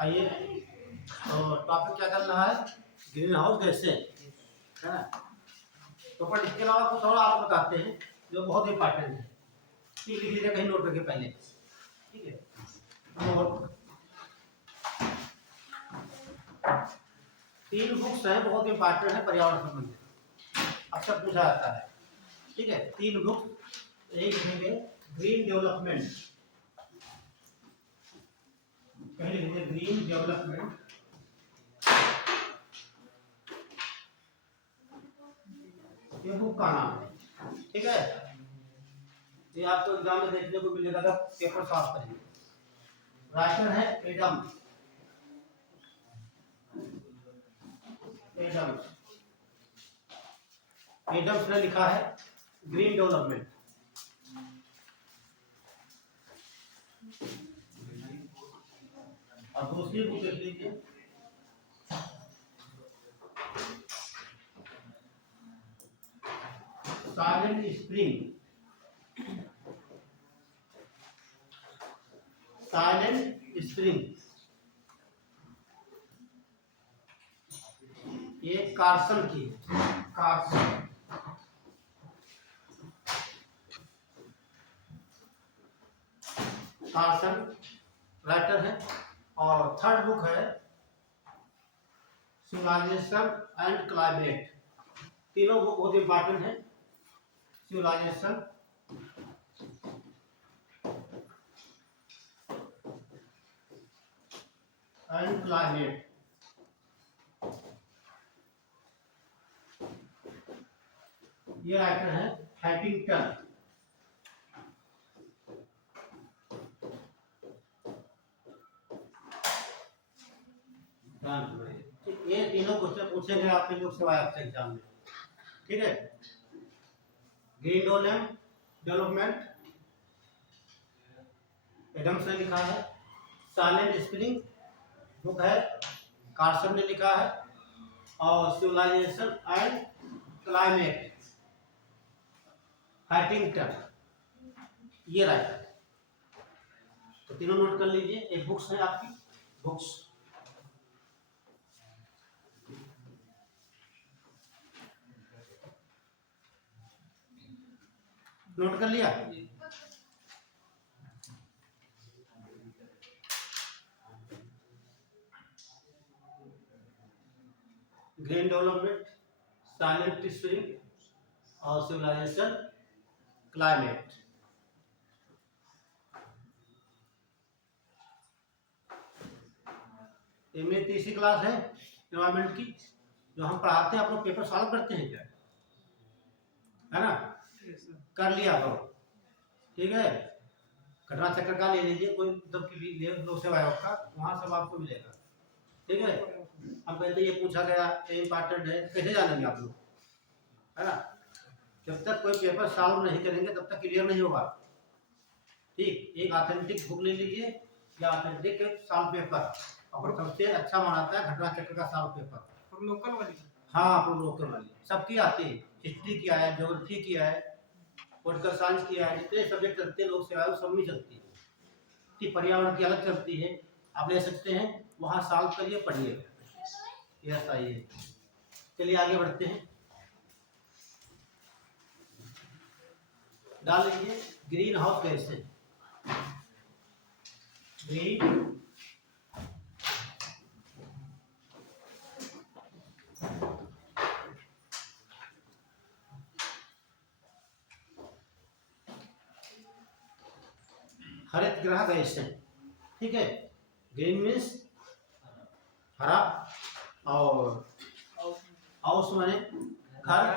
आइए, तो टॉपिक क्या चल रहा है? ग्रीन हाउस गैसें, है ना। तो पर इसके अलावा कुछ और आप बताते हैं जो बहुत इंपॉर्टेंट है। ठीक, लिख लीजिए कहीं नोट करके पहले। ठीक है, नोट। 3 बुक्स हैं बहुत इंपॉर्टेंट है पर्यावरण संबंधी, अक्सर पूछा जाता है। ठीक है, 3 बुक्स। एक लिखेंगे ग्रीन डेवलपमेंट, पहले लिखेंगे ग्रीन डेवलपमेंट। ये बुक का नाम है। ठीक है, ये आपको एग्जाम में देखने को मिलेगा जब पेपर साफ करेंगे। राइटर है एडम्स। एडम्स ने लिखा है ग्रीन डेवलपमेंट। और दूसरी बुक देख लीजिए, साइलेंट स्प्रिंग। साइलेंट स्प्रिंग, ये कार्सन की है। कार्सन, कार्सन राइटर है। और थर्ड बुक है सिविलाइजेशन एंड क्लाइमेट। तीनों बुक बहुत इंपॉर्टेंट है। सिविलाइजेशन एंड क्लाइमेट, ये राइटर है हैटिंगटन। ये तीनों क्वेश्चन पूछे गए आपके लोग से एग्जाम में। ठीक है, ग्रीन डेवलपमेंट एडम्स ने लिखा है। साइलेंट स्प्रिंग बुक है, कार्सन ने लिखा है। और सिविलाइजेशन एंड क्लाइमेट, हैटिंगटन, ये राइटर है। तो तीनों नोट कर लीजिए। एक बुक्स है आपकी, बुक्स। नोट कर लिया? ग्रीन डेवलपमेंट, साइलेंट स्प्रिंग और सिविलाइजेशन क्लाइमेट। इनमें तीसरी क्लास है एनवायरमेंट की, जो हम पढ़ाते हैं। आप लोग पेपर सॉल्व करते हैं क्या? है ना, कर लिया करो। ठीक है, घटना चक्र का ले लीजिए, कोई मतलब लोक सेवा आयोग का, वहाँ सब आपको मिलेगा। ठीक है, हम कहते ये पूछा गया, ये इंपॉर्टेंट है, कैसे जानेंगे आप लोग? है ना, जब तक कोई पेपर सॉल्व नहीं करेंगे तब तक क्लियर नहीं होगा। ठीक, एक ऑथेंटिक बुक ले लीजिए या ऑथेंटिक सॉल्व पेपर, और सबसे अच्छा माना है घटना चक्र का सॉल्व पेपर। और लोकल वाली? हाँ, पर लोकल वाली सबकी आती है। हिस्ट्री की है, ज्योग्राफी की है, पॉलिटिकल साइंस की है, जितने सब्जेक्ट चलते हैं लोक सेवा सब में चलती है। ठीक, पर्यावरण की अलग चलती है, आप ले सकते हैं, वहाँ सॉल्व करिए, पढ़िए। यस, आइए, चलिए आगे बढ़ते हैं। डाल लीजिए ग्रीन हाउस गैसें। ग्रीन हरित गृह गैसें। ठीक है, ग्रीन मीन्स हरा, और हाउस माने घर,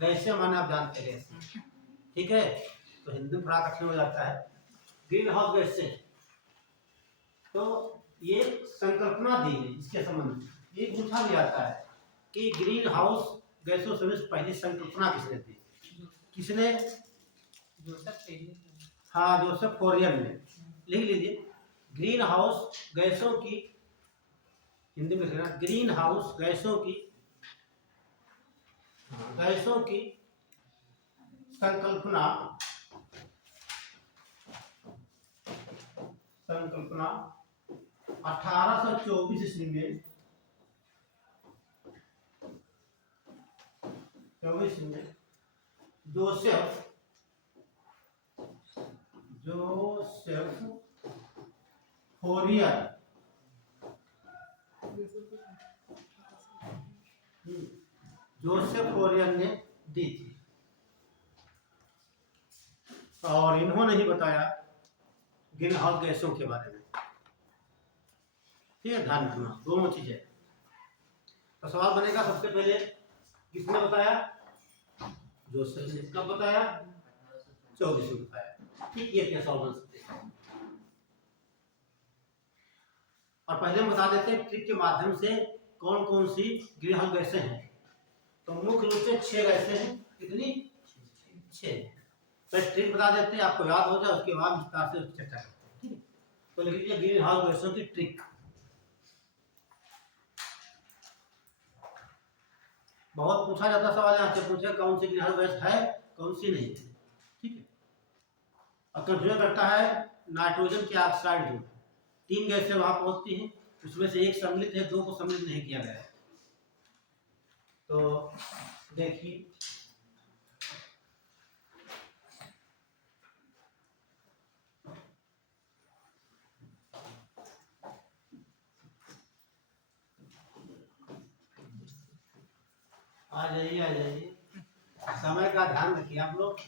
गैसें माने आप जानते हैं। ठीक है, तो हिंदी में थोड़ा कठिन हो जाता है। ग्रीन हाउस गैसें, तो ये संकल्पना दी है इसके संबंध में। ये पूछा भी जाता है कि ग्रीन हाउस गैसों से पहली संकल्पना किसने दी? किसने? जोसेफ फोरियर ने। लिख लीजिए, ग्रीन हाउस गैसों की, हिंदी में लिखना, ग्रीन हाउस गैसों की संकल्पना 1824 ईस्वी में 24 में जोसेफ फोरियर ने दी थी, और इन्होंने ही बताया ग्रीन हाउस गैसों के बारे में। ठीक है, ध्यान रखना दोनों चीजें। तो सवाल बनेगा सबसे पहले किसने बताया? जोसेफ ने। कब बताया? 24 में बताया। ठीक, ये क्या सवाल बन सकते हैं। और पहले हम बता देते हैं ट्रिक के माध्यम से कौन कौन सी ग्रीन हाउस गैसें हैं। तो मुख्य रूप से 6 गैसें हैं। कितनी? 6। तो ट्रिक बता देते हैं, आपको याद हो जाए, उसके बाद विस्तार से चर्चा करते हैं। ठीक है, तो लिख लीजिए ग्रीन हाउस गैसों की ट्रिक। बहुत पूछा जाता सवाल, यहाँ से पूछे कौन सी ग्रीन हाउस गैस है, कौन सी नहीं। ठीक है, और कंफ्यूजन करता है नाइट्रोजन की ऑक्साइड जो 3 गैसें वहां पहुंचती हैं, उसमें से एक सम्मिलित है, 2 को सम्मिलित नहीं किया गया है। तो देखिए, आ जाइए, समय का ध्यान रखिए आप लोग।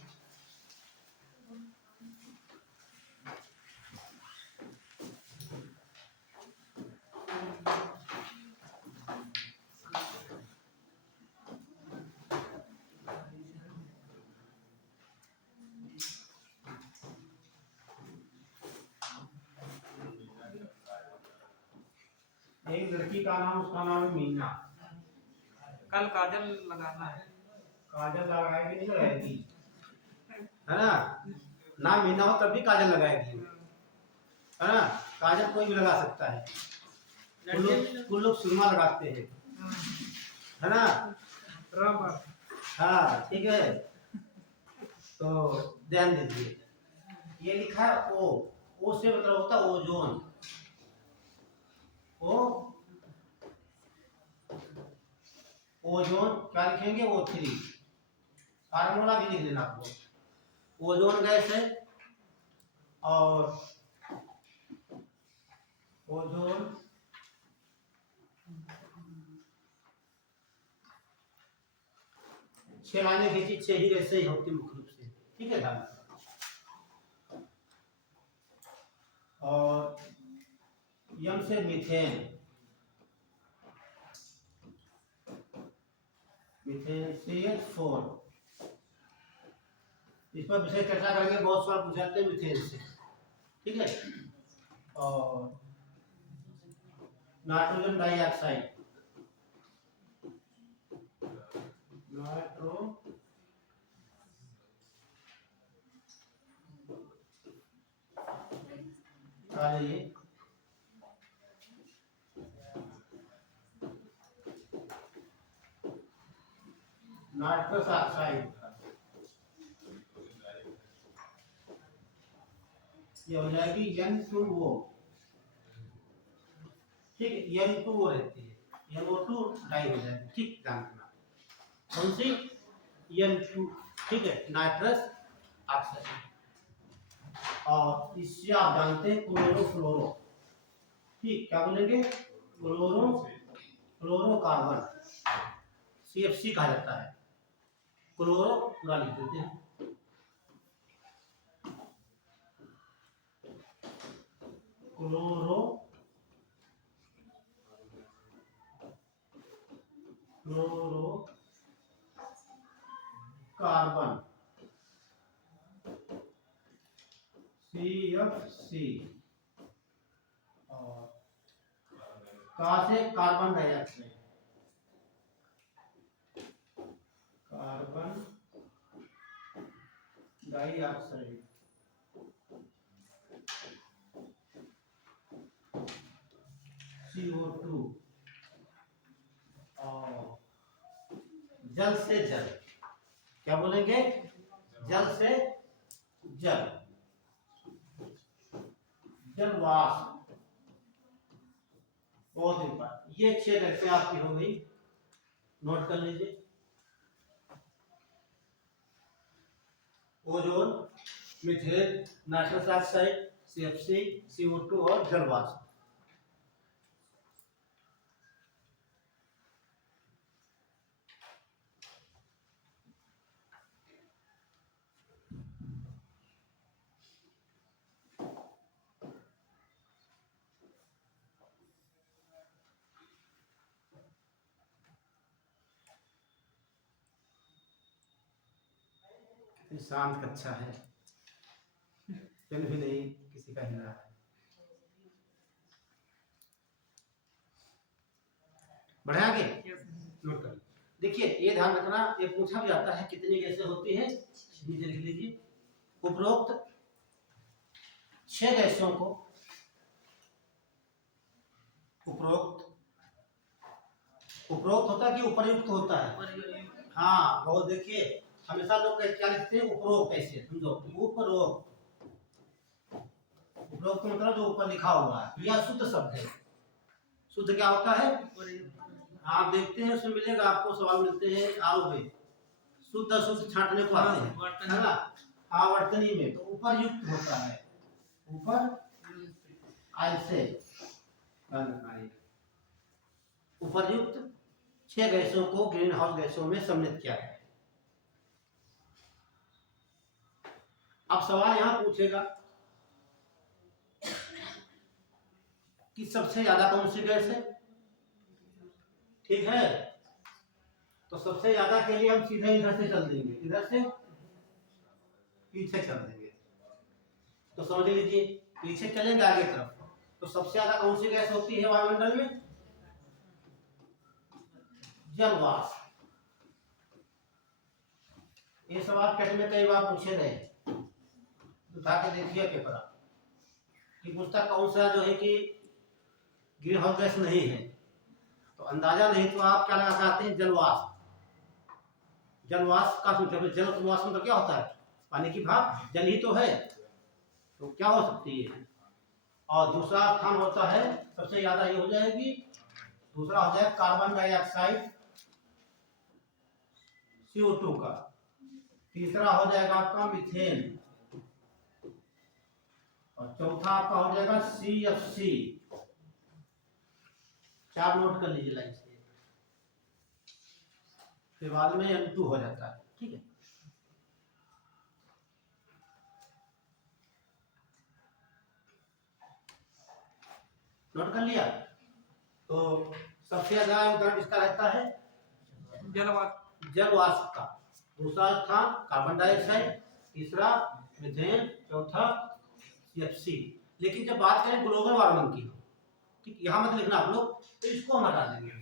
एक लड़की का नाम, उसका नाम है मीना। कल काजल लगाना है। काजल लगाएगी नहीं लगाएगी, है ना? ना मीना हो तब भी काजल लगाएगी, है ना? काजल कोई भी लगा सकता है। कुछ लोग सुरमा लगाते हैं, है ना? हाँ, ठीक है। तो ध्यान दीजिए, ये लिखा है ओ से मतलब होता है ओजोन। ओजोन क्या लिखेंगे? O3। फार्मूला भी लिख लेना आपको। ओजोन गैस है, और ओजोन छह लाने खींची, 6 ही गैसें ही होती मुख्य रूप से। ठीक है, ध्यान। और यम से मीथेन, CH4। इस पर विशेष चर्चा करेंगे, बहुत सवाल पूछ जाते हैं मीथेन से। ठीक है, और नाइट्रोजन डाइऑक्साइड, नाइट्रस ऑक्साइड, ये हो जाएगी N2O। ठीक है, N2O रहती है, NO2 डाई हो जाएगी। ठीक, ध्यान रखना कौन सी? N2। ठीक है, नाइट्रस ऑक्साइड। और इससे आप जानते हैं क्लोरोफ्लोरो। ठीक, क्या बोलेंगे? क्लोरोकार्बन, CFC कहा जाता है। क्लोरो पूरा लिख देते हैं। Carbon, CFC। और कहा से? Carbon dioxide, carbon dioxide, CO2। और जल से जल, क्या बोलेंगे? जल से जल, जल वाष्प, बहुत इंपॉर्टेंट। ये 6 गैसें आपकी हो गई, नोट कर लीजिए। Ozone, methane, nitrous oxide, CFC, CO2 और जल वाष्प। शांत कक्षा है, पेन भी नहीं किसी का हिल रहा है। बढ़े आगे, नोट कर। देखिए ये ध्यान रखना, ये पूछा भी जाता है कितनी गैसें होती हैं, नीचे लिख लीजिए। उपरोक्त 6 गैसों को, उपरोक्त होता है कि उपर्युक्त होता है? हाँ, वो देखिए हमेशा लोग क्या लिखते हैं, उपरोक्त। ऐसे समझो, उपरोक्त। उपरोक्त मतलब जो ऊपर लिखा हुआ है, यह शुद्ध शब्द है। शुद्ध क्या होता है? आप देखते हैं उसमें मिलेगा आपको, सवाल मिलते हैं आओ में, शुद्ध अशुद्ध छांटने को आते हैं, है ना? हाँ, वर्तनी में तो ऊपर युक्त होता है, ऊपर ऐसे उपरयुक्त 6 गैसों को ग्रीन हाउस गैसों में सम्मिलित किया है। अब सवाल यहां पूछेगा कि सबसे ज्यादा कौन सी गैस है, ठीक है? तो सबसे ज्यादा के लिए हम सीधे इधर से चल देंगे, इधर से पीछे चल देंगे। तो समझ लीजिए, पीछे चलेंगे आगे तरफ, तो सबसे ज्यादा कौन सी गैस होती है वायुमंडल में? जल वाष्प। ये सवाल कट में कई बार पूछे गए, उठा के देखिए पेपर कि पुस्तक कौन सा जो है कि ग्रीन हाउस गैस नहीं है, तो अंदाजा नहीं तो आप क्या लगा सकते हैं, जल वाष्प। जल वाष्प का सूत्र, जल वाष्प मतलब क्या होता है? पानी की भाप, जल ही तो है, तो क्या हो सकती है? और दूसरा स्थान होता है, सबसे ज्यादा ये हो जाएगी, दूसरा हो जाए कार्बन डाइऑक्साइड CO2 का, तीसरा हो जाएगा आपका मीथेन, और चौथा आपका हो जाएगा CFC। 4 नोट कर लीजिए लाइन से, फिर बाद में N2 हो जाता है, ठीक है? नोट कर लिया? तो सबसे ज्यादा उदाहरण किसका रहता है? जल वाष्प का। दूसरा स्थान कार्बन डाइऑक्साइड, तीसरा मीथेन, चौथा CFC। लेकिन जब बात करें ग्लोबल वार्मिंग की, ठीक, यहाँ मत लिखना आप लोग, तो इसको हम हटा देंगे,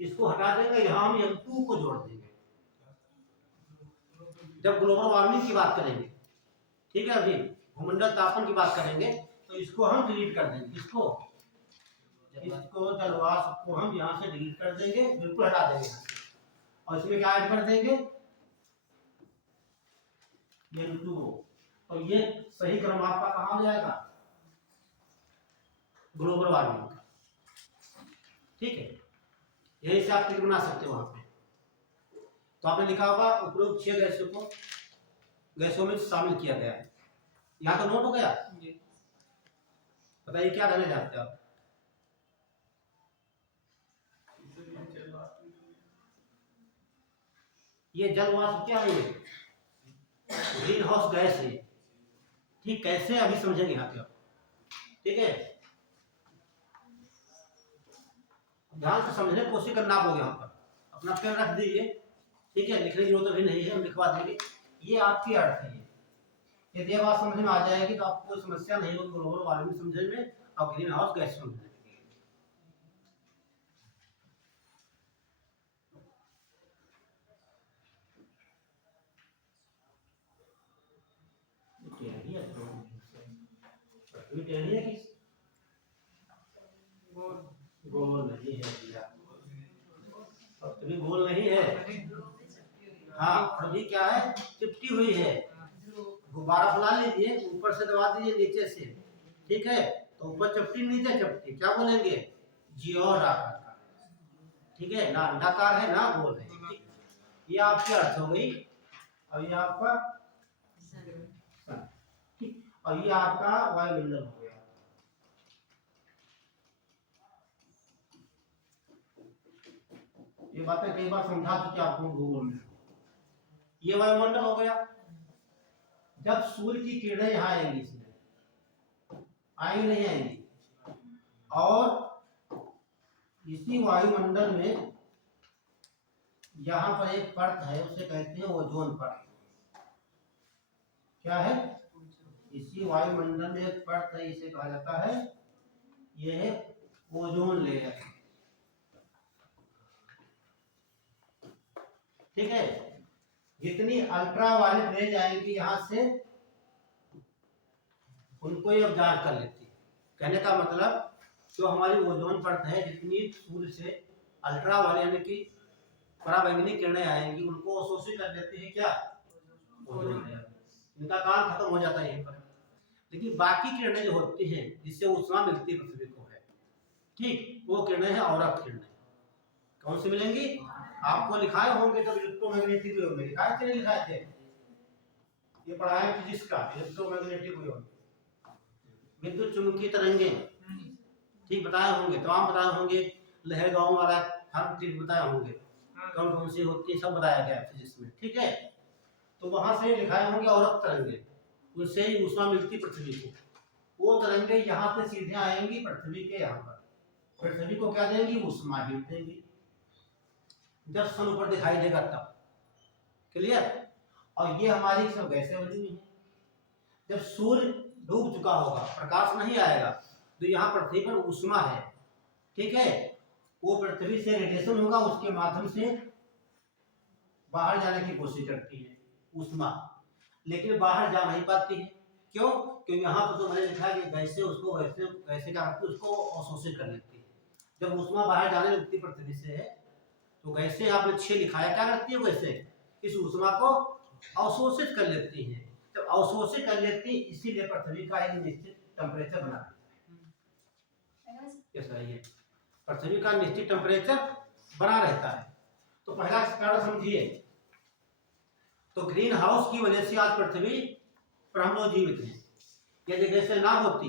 इसको हटा देंगे, यहाँ हम N2 को जोड़ देंगे जब ग्लोबल वार्मिंग की बात करेंगे, ठीक है? अभी भूमंडल तापन की बात करेंगे तो इसको हम डिलीट कर देंगे, इसको जल वाष्प को हम यहाँ से डिलीट कर देंगे, बिल्कुल हटा देंगे, और इसमें क्या ऐड कर देंगे, N2। तो ये सही क्रम आपका कहाँ हो जाएगा? ग्लोबल वार्मिंग का, ठीक है? यही से आप टिक बना सकते हो वहां पे। तो आपने लिखा होगा उपरोक्त 6 गैसों को गैसों में शामिल किया गया है। यहाँ तो नोट हो गया, बताइए क्या कहना चाहते हैं आप? ये जल वाष्प क्या है? ग्रीन हाउस गैस है, ठीक? कैसे अभी समझेंगे यहाँ पे, ठीक है? ध्यान से समझने की कोशिश करना, आप लोग यहाँ पर अपना पेन रख दीजिए, ठीक है? लिखने की जरूरत अभी नहीं है, हम लिखवा देंगे। ये आपकी अर्थ है, यदि बात समझ में आ जाएगी तो आपको कोई समस्या नहीं होगी ग्लोबल वार्मिंग समझने में और ग्रीन हाउस गैस समझने में। गोल नहीं है भैया, अभी गोल नहीं है। हाँ, अभी क्या है, चिपटी हुई है। गुब्बारा फैला लीजिए, ऊपर से दबा दीजिए नीचे से, ठीक है? तो ऊपर चपटी नीचे चपटी, क्या बोलेंगे? जियोड आकार का, ठीक है ना, अंडाकार है ना गोल है, ठीक? ये आपकी अर्थ हो गई। और ये आपका सन, ठीक, और ये आपका वायुमंडल हो गया। ये बातें कई बार समझा चुके आपको गूगल में। ये वायुमंडल हो गया। जब सूर्य की किरणें यहाँ आएंगी, इसमें आएंगी नहीं आएंगी, और इसी वायुमंडल में यहाँ पर एक परत है, उसे कहते हैं ओजोन परत। क्या है? इसी वायुमंडल में एक परत है, इसे कहा जाता है, यह है ओजोन लेयर, ठीक है। जितनी अल्ट्रावायलेट रेज आएंगी यहाँ से, उनको ये ऑब्जर्व कर लेती है। कहने का मतलब जो हमारी ओजोन परत है, जितनी सूर्य से अल्ट्रावायलेट यानी कि पराबैंगनी किरणें आएंगी, उनको अवशोषित कर लेती है। क्या? Ozone layer. इनका काम खत्म हो जाता है यहीं पर। लेकिन बाकी किरणें जो होती हैं, जिससे ऊष्मा मिलती है पृथ्वी को, है ठीक, वो किरणें हैं औरक किरणें। कौन सी मिलेंगी? आपको लिखाए होंगे तब इलेक्ट्रोमैग्नेटिक वेव में, लिखाए थे नहीं लिखाए थे? ये पढ़ा है फिजिक्स का, इलेक्ट्रोमैग्नेटिक वेव, विद्युत चुंबकीय तरंगें, ठीक बताए होंगे, तमाम बताए होंगे। लहर गाँव वाला हर चीज बताए होंगे, कौन कौन सी होती है, सब बताया गया फिजिक्स में, ठीक है। तो वहां से लिखाए होंगे औरक तरंगे, उनसे ही ऊष्मा मिलती पृथ्वी को। वो तरंगे यहाँ से सीधे आएंगी पृथ्वी के यहाँ पर, पृथ्वी को क्या देंगी? ऊष्मा हीट देंगी। जब सन ऊपर दिखाई देगा तब, क्लियर। और ये हमारी सब गैसें बनी हुई हैं। जब सूर्य डूब चुका होगा, प्रकाश नहीं आएगा, तो यहाँ पृथ्वी पर ऊष्मा है, ठीक है। वो पृथ्वी से रेडिएशन होगा, उसके माध्यम से बाहर जाने की कोशिश करती है ऊष्मा, लेकिन बाहर जा नहीं पाती है। क्यों? क्योंकि यहाँ पर तो मैंने लिखा है कि वैसे उसको वैसे क्या करती है, उसको अवशोषित कर लेती है। जब ऊष्मा बाहर जाने लगती पृथ्वी से है, तो वैसे आपने 6 लिखा है, क्या करती है? वैसे इस ऊष्मा को अवशोषित कर लेती है। जब अवशोषित कर लेती, इसीलिए पृथ्वी का एक निश्चित टेम्परेचर बना है। पृथ्वी का निश्चित टेम्परेचर बना रहता है। तो पहला कारण समझिए, तो ग्रीन हाउस की वजह से आज पृथ्वी पर हम लोग जीवित हैं। यदि गैसें ना होती,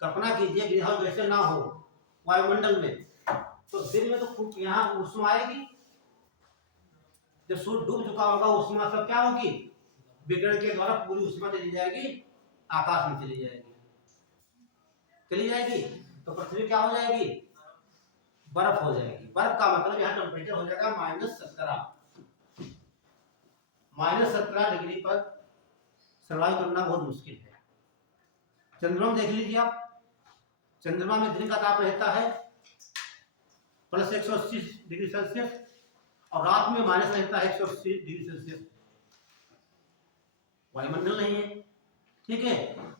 कल्पना कीजिए ग्रीन हाउस गैसें ना हो वायुमंडल में, तो दिन में तो खूब यहाँ ऊष्मा आएगी। जब सूर्य डूब चुका होगा, ऊष्मा सब क्या होगी? विकिरण के द्वारा पूरी ऊष्मा चली जाएगी, आकाश में चली जाएगी। तो पृथ्वी क्या हो जाएगी? बर्फ हो जाएगी। बर्फ का मतलब यहाँ टेम्परेचर हो जाएगा -17 डिग्री पर सर्वाइव करना बहुत मुश्किल है। चंद्रमा में देख लीजिए आप, चंद्रमा में दिन का ताप रहता है +180 डिग्री सेल्सियस, और रात में माइनस रहता है 180 डिग्री सेल्सियस। वायुमंडल नहीं है, ठीक है।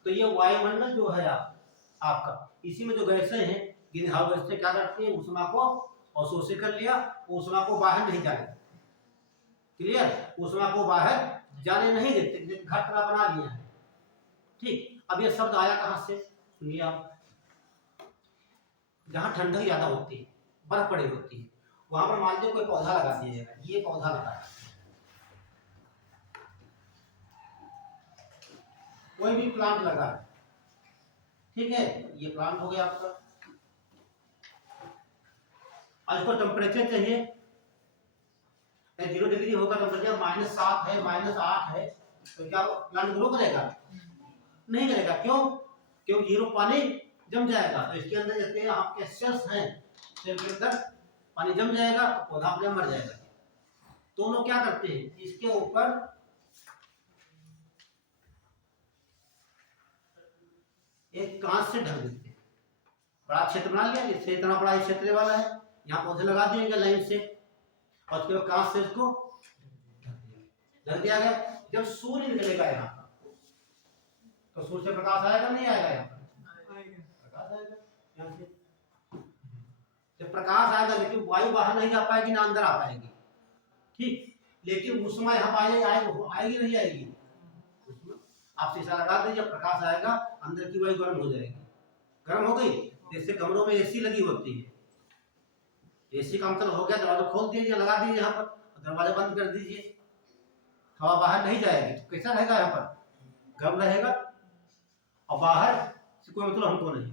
तो ये वायुमंडल जो है आपका, इसी में जो गैसें हैं, ग्रीन हाउस गैसें क्या करती है? ऊष्मा को अवशोषित कर लिया, ऊष्मा को बाहर नहीं जाने, क्लियर, ऊष्मा को बाहर जाने नहीं देते, घर तरह बना लिया है, ठीक। अब ये शब्द आया कहां से? सुनिए आप, जहां ठंडक ज्यादा होती है, बर्फ पड़ी होती है, वहां पर मान लीजिए कोई पौधा लगा दिया जाएगा। ये पौधा लगा है, कोई भी प्लांट लगा है, ठीक है। ये प्लांट हो गया आपका। आज इसको टेम्परेचर चाहिए, 0 डिग्री होगा टेम्परेचर, -7 है, -8 है, तो क्या प्लांट ग्रो करेगा? नहीं करेगा। क्यों? क्योंकि 0 पानी जम जाएगा। तो इसके अंदर जितने आपके सेल्स हैं, सेल के अंदर पानी जम जाएगा, पौधा अपने मर जाएगा। तो लोग क्या करते हैं? इसके ऊपर एक कांच से ढक देते हैं, बड़ा क्षेत्र बना लिया, इससे इतना बड़ा क्षेत्र वाला है, यहाँ पौधे लगा दिएंगे लाइन से, और उसके बाद कांच से इसको ढक दिया गया। जब सूर्य निकलेगा यहाँ पर, तो सूर्य से प्रकाश आएगा नहीं आएगा? यहाँ पर प्रकाश आएगा यहाँ से। जब प्रकाश आएगा, लेकिन वायु बाहर नहीं जा पाएगी, ना अंदर आ पाएगी, ठीक। लेकिन ऊष्मा यहाँ आएगी नहीं आएगी? आप शीशा लगा दीजिए, प्रकाश आएगा, अंदर की वायु गर्म हो जाएगी, गर्म हो गई, जैसे कमरों में एसी लगी होती है, एसी का मतलब हो गया दरवाजा खोल दीजिए, लगा दीजिए यहाँ पर, दरवाजा बंद कर दीजिए, हवा बाहर नहीं जाएगी, तो कैसा रहेगा यहाँ पर, गर्म रहेगा, और बाहर से कोई मतलब हमको नहीं।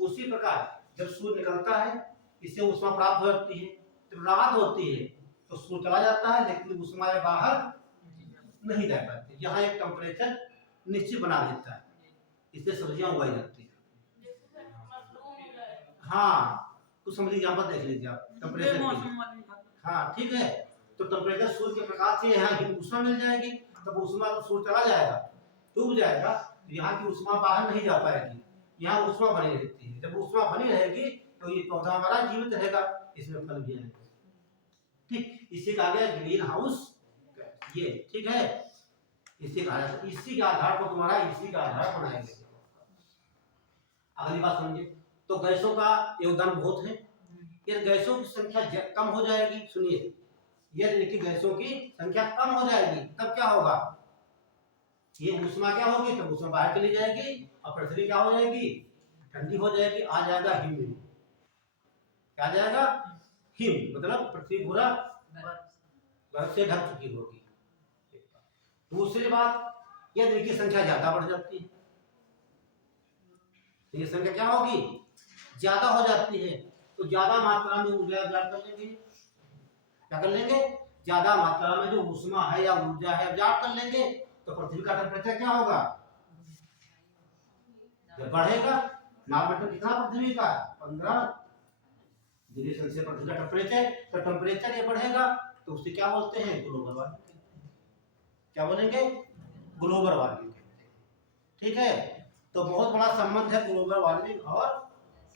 उसी प्रकार जब सूर्य निकलता है इससे ऊष्मा प्राप्त हो जाती है, जब रात होती है तो सूर्य चला जाता है, लेकिन ऊष्मा बाहर नहीं रह पाती, यहाँ एक टेम्परेचर निश्चित बना देता है, इससे सब्जियां उगाई जाती है। हाँ, कुछ समझ लीजिए, यहाँ पर देख लीजिए आप टेम्परेचर, हाँ ठीक है, तो टेम्परेचर सूर्य के प्रकाश से यहाँ ऊष्मा मिल जाएगी, तब ऊष्मा तो सूर्य चला जाएगा, डूब जाएगा, तो यहाँ की ऊष्मा बाहर नहीं जा पाएगी, यहाँ ऊष्मा बनी रहती है, जब ऊष्मा बनी रहेगी तो ये पौधा हमारा जीवित रहेगा, इसमें फल भी आएंगे, ठीक, इसी का आ गया ग्रीन हाउस, ये ठीक है, इसी का आधार पर तुम्हारा इसी का आधार बनाएंगे। अगली बात समझिए, तो गैसों का योगदान बहुत है, यदि गैसों की संख्या कम हो जाएगी, सुनिए, यदि गैसों की संख्या कम हो जाएगी तब क्या होगा, ये ऊष्मा क्या होगी, तब ऊष्मा बाहर चली जाएगी और पृथ्वी क्या हो जाएगी, ठंडी हो जाएगी, आ जाएगा हिम, क्या आ जाएगा, हिम, मतलब पृथ्वी पूरा बर्फ से ढक चुकी होगी। दूसरी बात, यदि इनकी संख्या ज्यादा बढ़ जाती है, तो ये संख्या क्या होगी, ज्यादा हो जाती है, तो ज्यादा मात्रा में ऊर्जा अब्जॉर्ब कर लेंगे, क्या कर लेंगे, ज्यादा मात्रा में जो ऊष्मा है या ऊर्जा है अब्जॉर्ब कर लेंगे, तो पृथ्वी का टेम्परेचर क्या होगा, जब बढ़ेगा, नॉर्मल कितना पृथ्वी का 15 डिग्री सेल्सियस पृथ्वी का टेम्परेचर, तो टेम्परेचर ये बढ़ेगा, तो उसे क्या बोलते हैं, ग्लोबल वार्मिंग, क्या बोलेंगे, ग्लोबल वार्मिंग, ठीक है। तो बहुत बड़ा संबंध है ग्लोबल वार्मिंग और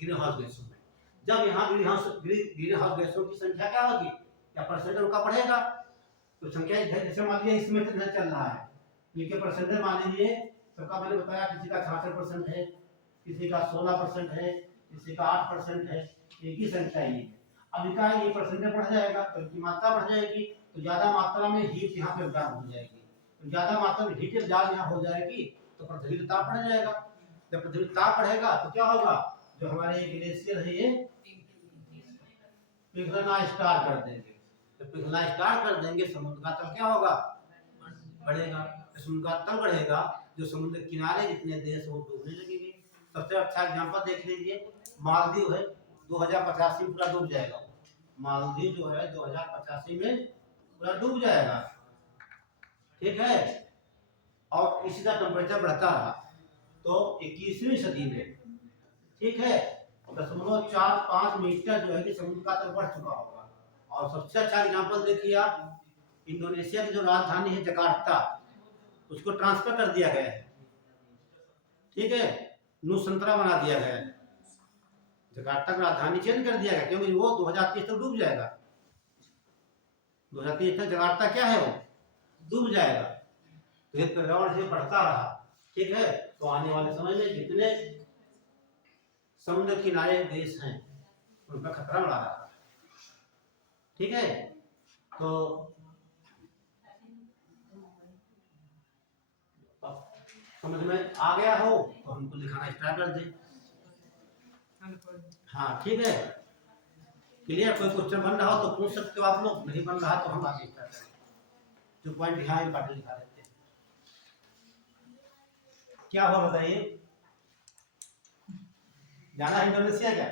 ग्रीन हाउस गैसों में। जब यहाँ ग्रीन हाउस गैसों की संख्या क्या होगी, या परसेंटेज उनका बढ़ेगा, तो संख्या जैसे मान लीजिए इसमें चल रहा है, इनके परसेंटेज मान लीजिए सबका मैंने बताया, किसी का 66% है, किसी का 16% है, किसी का 8% है, एक ही संख्या ये है। अब इनका ये परसेंटेज बढ़ जाएगा तो इनकी मात्रा बढ़ जाएगी, तो ज्यादा मात्रा में हीट यहाँ पे अब्जॉर्ब हो जाएगी, तो ज्यादा मात्रा में हीट अब्जॉर्ब यहाँ हो जाएगी, तो पृथ्वी का ताप बढ़ जाएगा, जब पृथ्वी का ताप बढ़ेगा तो क्या होगा, जो हमारे ग्लेशियर है ये पिघलना स्टार्ट कर देंगे, तो पिघलना स्टार्ट कर देंगे, समुद्र का तल क्या होगा, बढ़ेगा, समुद्र का तल बढ़ेगा, जो समुद्र के किनारे जितने देश वो डूबने लगेंगे। सबसे अच्छा एग्जांपल देख लीजिए, मालदीव है, 2085 में पूरा डूब जाएगा, मालदीव जो है 2085 में पूरा डूब जाएगा, ठीक है। और इसी का टेम्परेचर बढ़ता रहा तो 21वीं सदी में, ठीक है, 0.45 मीटर जो है कि समुद्र का तल बढ़ चुका होगा। और सबसे अच्छा एग्जांपल देखिए आप, इंडोनेशिया की जो राजधानी है जकार्ता, उसको ट्रांसफर कर दिया गया है, ठीक है, नुसंतरा बना दिया गया है, जकार्ता की राजधानी चेंज कर दिया गया, क्योंकि वो 2030 तक डूब जाएगा, 2030 तक जकार्ता क्या है, वो डूब जाएगा, तो ये पर्यावरण से बढ़ता रहा, ठीक है। तो आने वाले समय में जितने समुद्र किनारे देश हैं उनका खतरा बढ़ा रहा है, ठीक है। तो समझ में आ गया हो तो हमको लिखाना स्टार्ट कर दें, हाँ ठीक है, क्लियर। कोई क्वेश्चन बन रहा हो तो पूछ सकते हो आप लोग, नहीं बन रहा तो हम आगे स्टार्ट करें, जो पॉइंट यहाँ इंपॉर्टेंट लिखा देते हैं। क्या हुआ बताइए, जाना है इंडोनेशिया क्या?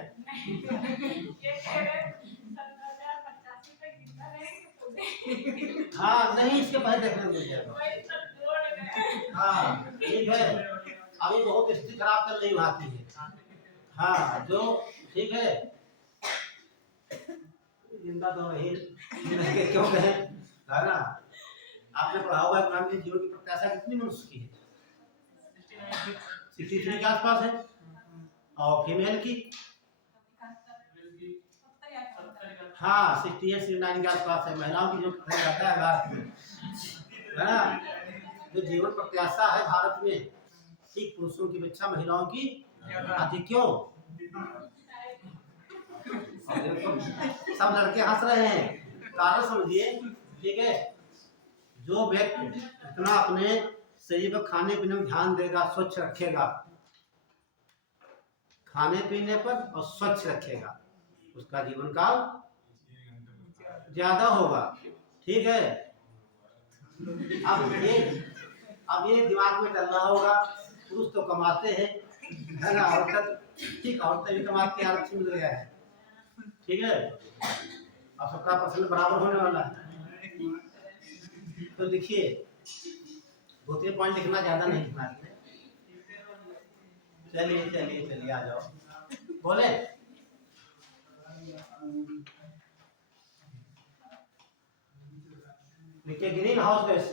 हाँ नहीं, इसके पहले देखने मिल जाएगा, हाँ ठीक है, अभी बहुत स्थिति खराब चल रही भाती है, हाँ जो ठीक है, जिंदा तो नहीं क्यों कहे, है ना। आपने पढ़ा होगा इकोनॉमिक में जीवन की प्रत्याशा कितनी मनुष्य की है, 63 के आसपास है, और फीमेल की हाँ 68-69 के आसपास है। महिलाओं की जो रहता है भारत में, है ना, जो जीवन प्रत्याशा है भारत में, ठीक पुरुषों की अपेक्षा महिलाओं की अधिक, क्यों, सब लड़के हंस रहे हैं, कारण समझिए, ठीक है। जो व्यक्ति इतना अपने शरीर पर खाने पीने में ध्यान देगा, स्वच्छ रखेगा, खाने पीने पर और स्वच्छ रखेगा, उसका जीवन काल ज्यादा होगा। ठीक है। अब ये दिमाग में चल रहा होगा, पुरुष तो कमाते हैं, है ना, औरतें भी कमाती हैं, आरक्षण मिल गया है। ठीक है। अब सबका परसेंट बराबर होने वाला है। तो देखिए, दो तीन पॉइंट लिखना, ज्यादा नहीं लिखना है। चलिए चलिए चलिए, आ जाओ, बोले। देखिए, ग्रीन हाउस गैस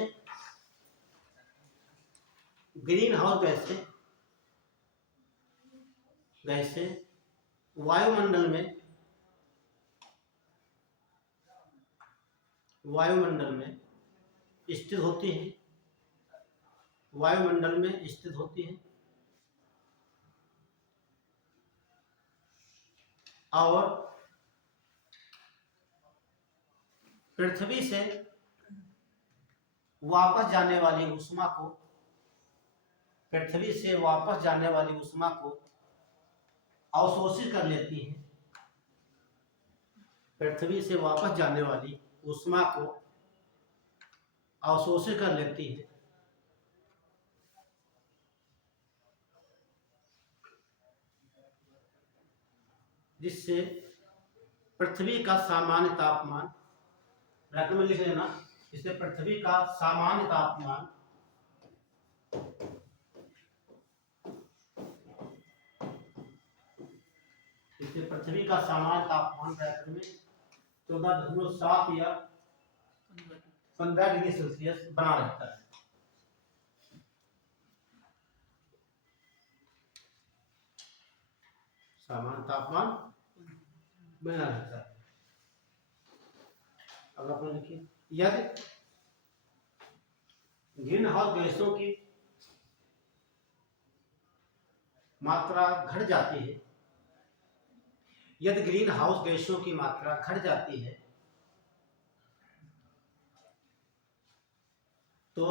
से वायुमंडल में स्थित होती है, और पृथ्वी से वापस जाने वाली ऊष्मा को अवशोषित कर लेती है। पृथ्वी से वापस जाने वाली ऊष्मा को अवशोषित कर लेती है, जिससे पृथ्वी का सामान्य तापमान, ब्रैकेट में लिख लेना, इससे पृथ्वी का सामान्य तापमान ब्रैकेट में 14.7 या 15 डिग्री सेल्सियस बना रहता है। सामान्य तापमान बना रहता है। अब आप लिखिए, यदि ग्रीन हाउस गैसों की मात्रा घट जाती है, तो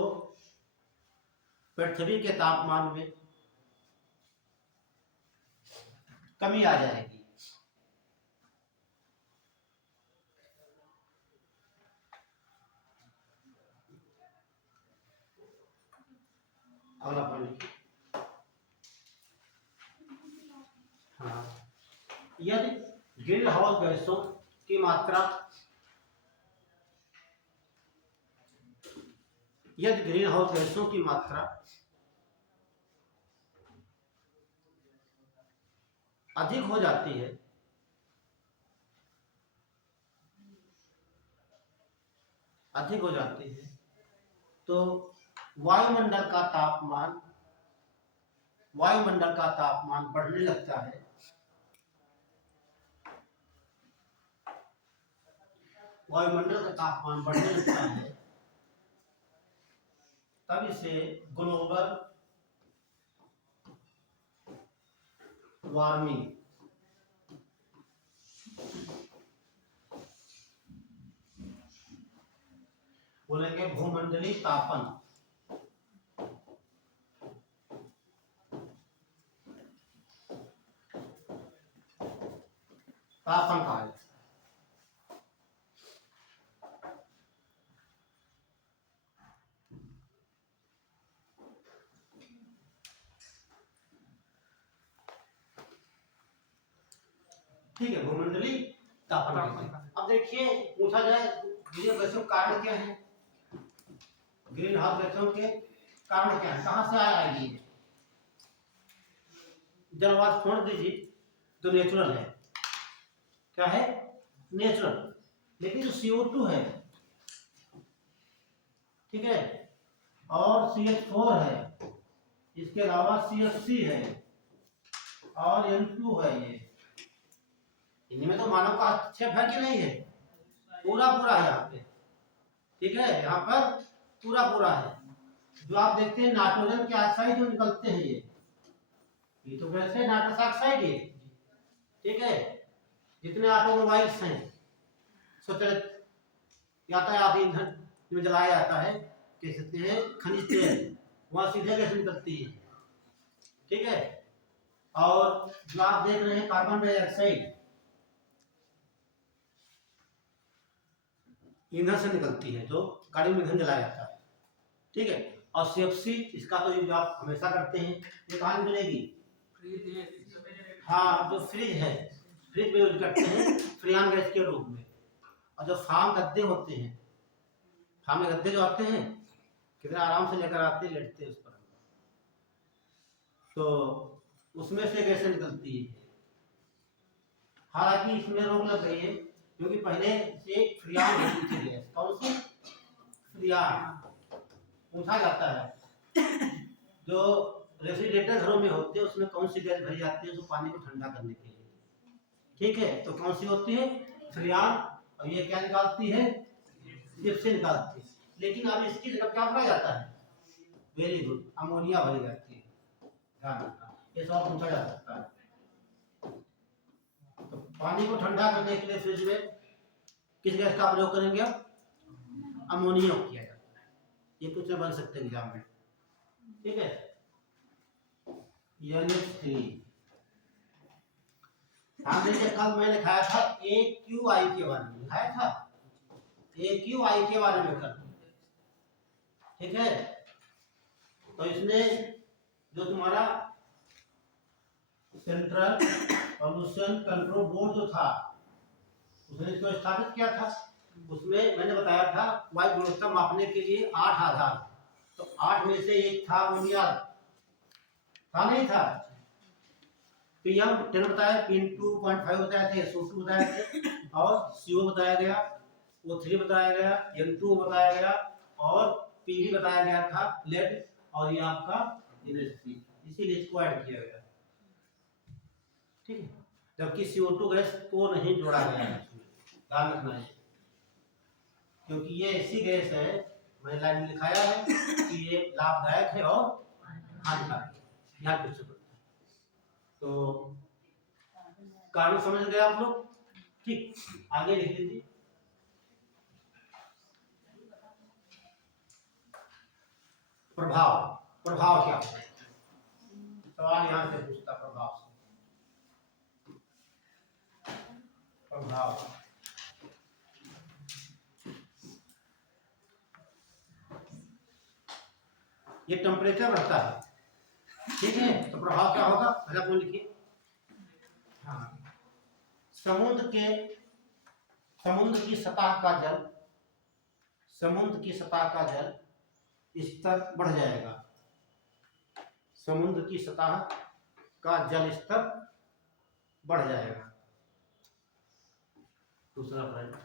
पृथ्वी के तापमान में कमी आ जाएगी। अगला पॉइंट, हाँ, यदि ग्रीन हाउस गैसों की मात्रा अधिक हो जाती है, तो वायुमंडल का तापमान बढ़ने लगता है। तब इसे ग्लोबल वार्मिंग बोलेंगे, भूमंडलीय तापन। कहा है। ठीक है, भूमंडलीय तापन। अब देखिए, पूछा जाए ग्रीन गैसों के कारण क्या है, ग्रीन हाउस गैसों के कारण क्या है, कहां से आएगी ये? जलवाष्प छोड़ दीजिए, तो नेचुरल है। क्या है? नेचुरल। लेकिन जो CO2 है, ठीक है, और CH4 है, इसके अलावा CFC है और N2 है, ये इनमें तो मानव का हस्तक्षेप है कि नहीं है? पूरा है यहाँ पे। ठीक है, यहाँ पर पूरा है। जो आप देखते हैं नाइट्रोजन के ऑक्साइड जो निकलते हैं, ये तो वैसे नाइट्रस ऑक्साइड है। ठीक है, जितने ऑटोमोबाइल्स हैं, स्वचालित यातायात ईंधन जो जलाया जाता है, कह सकते हैं खनिज तेल, वहां सीधे गैस निकलती है। ठीक है, और जो आप देख रहे हैं कार्बन डाइऑक्साइड ईंधन से निकलती है, जो गाड़ी में ईंधन जलाया जाता है, ठीक है। और सीएफसी इसका तो यूज आप हमेशा करते हैं, ये कहाँ मिलेगी? हाँ, जो फ्रिज है, फ्रिज में यूज करते हैं फ्रियान गैस के रूप में। और जो फार्म गद्दे होते हैं, फार्म में गद्दे जो आते हैं कितना आराम से लेकर आते हैं, लेटते हैं उस पर, तो उसमें से गैसें निकलती है। हालांकि इसमें रोक लग गई है क्योंकि पहले से फ्रियान होती थी गैस। कौन सी? फ्रियान। पूछा जाता है जो रेफ्रिजरेटर घरों में होते हैं उसमें कौन सी गैस भरी जाती है जो पानी को ठंडा करने के लिए, ठीक है, तो कौन सी होती है? फ्रियान। और ये क्या निकालती है? से निकालती है। लेकिन अब इसकी जगह क्या भरा जाता है? वेरी गुड, अमोनिया भरी जाती है। ध्यान रखना, ये सब पूछा जा सकता है। तो पानी को ठंडा करने के लिए फ्रिज में किस गैस का प्रयोग करेंगे? अमोनिया किया जाता है। ये कुछ बन सकते हैं एग्जाम में, ठीक है। NH3। ध्यान दीजिए, कल मैंने लिखाया था AQI के बारे में, लिखाया था AQI के बारे में कल, ठीक है। तो इसने जो तुम्हारा सेंट्रल पॉल्यूशन कंट्रोल बोर्ड जो था उसने इसको स्थापित किया था। उसमें मैंने बताया था वायु गुणवत्ता मापने के लिए 8 आधार, तो 8 में से एक था अमोनिया, था नहीं था? PM 10 बताया, PM 2.5 बताया थे, SO2 बताया थे, और CO बताया गया, O3 बताया गया, N2 बताया गया, और PV बताया गया था, लेड, और ये आपका NH3, इसीलिए इसको ऐड किया गया, ठीक है। जबकि CO2 गैस को नहीं जोड़ा गया है इसमें, ध्यान रखना है, क्योंकि ये ऐसी गैस है, मैंने लाइन में लिखाया है कि ये लाभदायक है और हानिकारक है, यहाँ कुछ तो कारण समझ गए आप लोग, ठीक। आगे लिख लीजिए। प्रभाव, प्रभाव क्या है? सवाल यहां से पूछता, प्रभाव से। प्रभाव, ये टेम्परेचर बढ़ता है, ठीक है, तो प्रभाव क्या होगा? पहला पॉइंट लिखिए। हाँ, समुद्र की सतह का जल, समुद्र की सतह का जल स्तर बढ़ जाएगा, समुद्र की सतह का जल स्तर बढ़ जाएगा। दूसरा पॉइंट,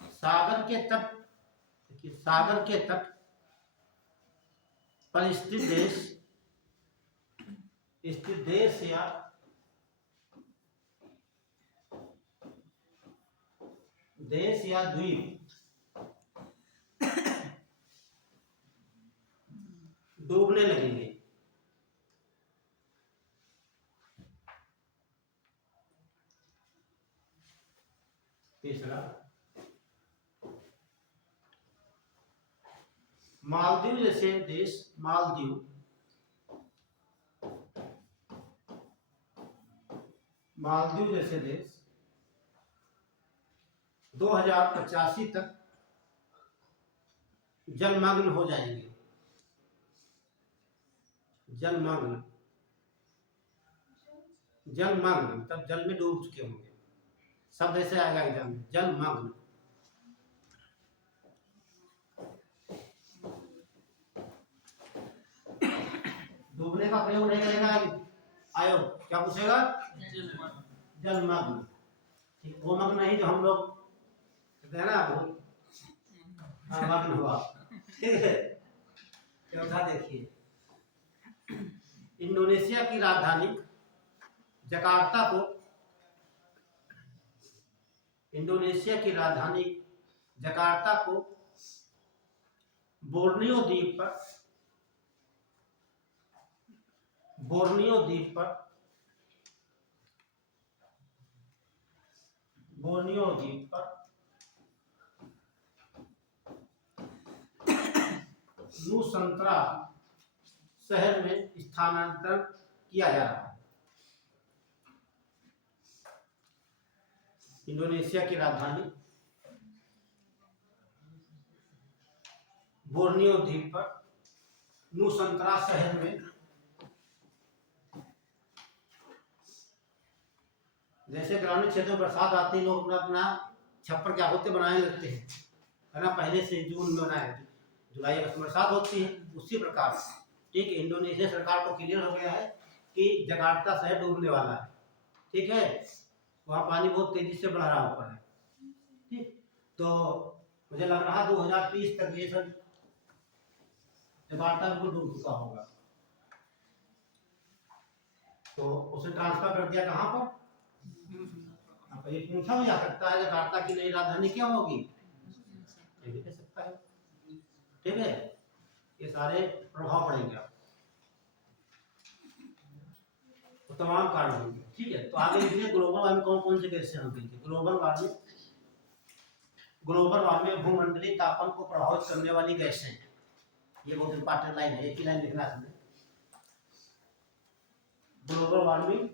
सागर के तट, देखिए सागर के तट पर स्थित देश या द्वीप डूबने लगेंगे। तीसरा, मालदीव जैसे देश, मालदीव जैसे देश 2085 तक जलमग्न हो जाएंगे, जलमग्न, जलमग्न तब जल में डूब चुके होंगे, शब्द ऐसे आएगा एग्जाम में, जलमग्न। डूबने का प्रयोग नहीं करेगा आयोग, क्या पूछेगा? जलमग्न, ठीक, वो मग्न नहीं जो हम लोग कहते हैं ना, वो मग्न हुआ, ठीक है। चौथा देखिए, इंडोनेशिया की राजधानी जकार्ता को, इंडोनेशिया की राजधानी जकार्ता को बोर्नियो द्वीप पर, बोर्नियो द्वीप पर, बोर्नियो द्वीप पर नुसंतरा शहर में स्थानांतरण किया जा रहा है। इंडोनेशिया की राजधानी बोर्नियो द्वीप पर नुसंतरा शहर में जैसे ग्रामीण क्षेत्र में बरसात आती है, लोग अपना अपना छप्पर क्या होते बनाने लगते हैं, है ना। पहले से जून में बनाए, जुलाई अगस्त में बरसात होती है, उसी प्रकार ठीक है। इंडोनेशिया सरकार को क्लियर हो गया है कि जकार्ता शहर डूबने वाला है, ठीक है। वहाँ पानी बहुत तेजी से बढ़ रहा ऊपर है, ठीक। तो मुझे लग रहा है 2030 तक ये सब जकार्ता बिल्कुल डूब चुका होगा। तो उसे ट्रांसफर कर दिया कहाँ पर? ये पूछा भी जा सकता है जकार्ता की नई राजधानी क्या होगी, ये भी कह सकता है, ठीक है। ये सारे प्रभाव पड़ेंगे तो तमाम कारण होंगे, ठीक है। तो आगे देखिए ग्लोबल वार्मिंग कौन कौन से गैसें होंगी। ग्लोबल वार्मिंग भूमंडलीय तापमान को प्रभावित करने वाली गैसें, ये बहुत इंपॉर्टेंट लाइन है, एक ही लाइन लिखना है। ग्लोबल वार्मिंग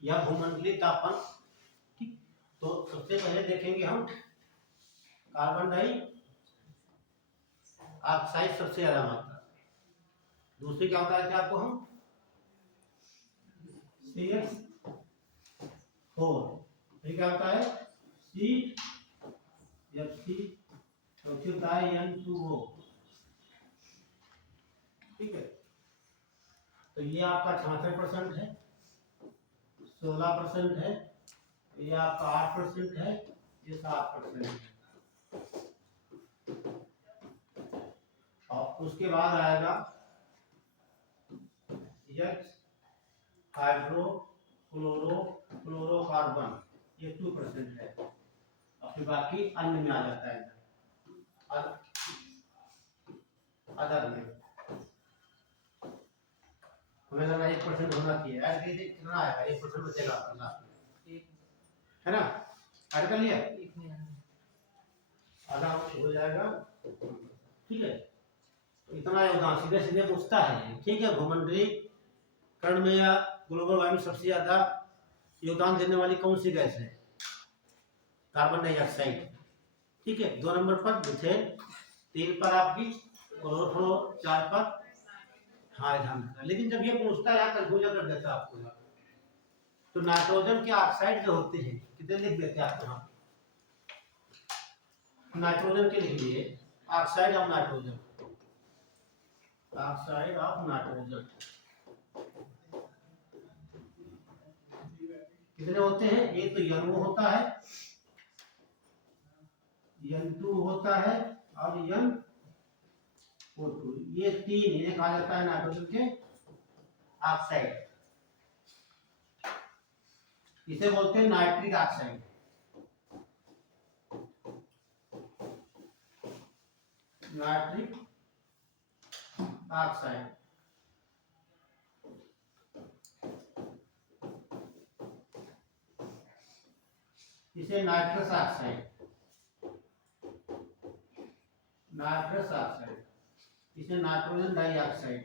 या भूमंडलीय तापमान, ठीक। तो सबसे पहले देखेंगे हम कार्बन डाइऑक्साइड सबसे ज्यादा मात्रा, दूसरी क्या होता है आपको हम CH4, ये क्या होता है CFC, चौथी होता है N2O, ठीक है। तो ये आपका 66% है, 16% है, ये आपका 8% है, ये 7% है। और उसके बाद आएगा H हाइड्रोक्लोरोफ्लोरोकार्बन, ये 2% है। और फिर बाकी अन्य में आ जाता है, अदर में हमें लगा 1% होना चाहिए, ऐड कीजिए कितना आएगा, 1% बचेगा लास्ट में, है ना। ऐड कर लिया, आधा हो जाएगा, ठीक है। तो इतना योगदान सीधे सीधे पूछता है, ठीक है। भूमंडलीय कण में या ग्लोबल वार्मिंग सबसे ज्यादा योगदान देने वाली कौन सी गैस है? कार्बन डाइऑक्साइड, ठीक है। 2 नंबर पर मीथेन, 3 पर आपकी क्लोरोफ्लोरो, 4 पर हाइड्रोजन। लेकिन जब ये पूछता है कंफ्यूजन कर देता है आपको। तो नाइट्रोजन के ऑक्साइड जो होते हैं कितने लिख देते हैं आपको, यहाँ नाइट्रोजन के लिख लिए oxide of nitrogen, oxide of nitrogen कितने होते हैं? एक तो N1 होता है, N2 होता है और N2, ये 3 इन्हें कहा जाता है नाइट्रोजन के ऑक्साइड। इसे बोलते हैं नाइट्रिक ऑक्साइड, नाइट्रिक ऑक्साइड। इसे नाइट्रस ऑक्साइड, नाइट्रस ऑक्साइड। इसे नाइट्रोजन डाइऑक्साइड,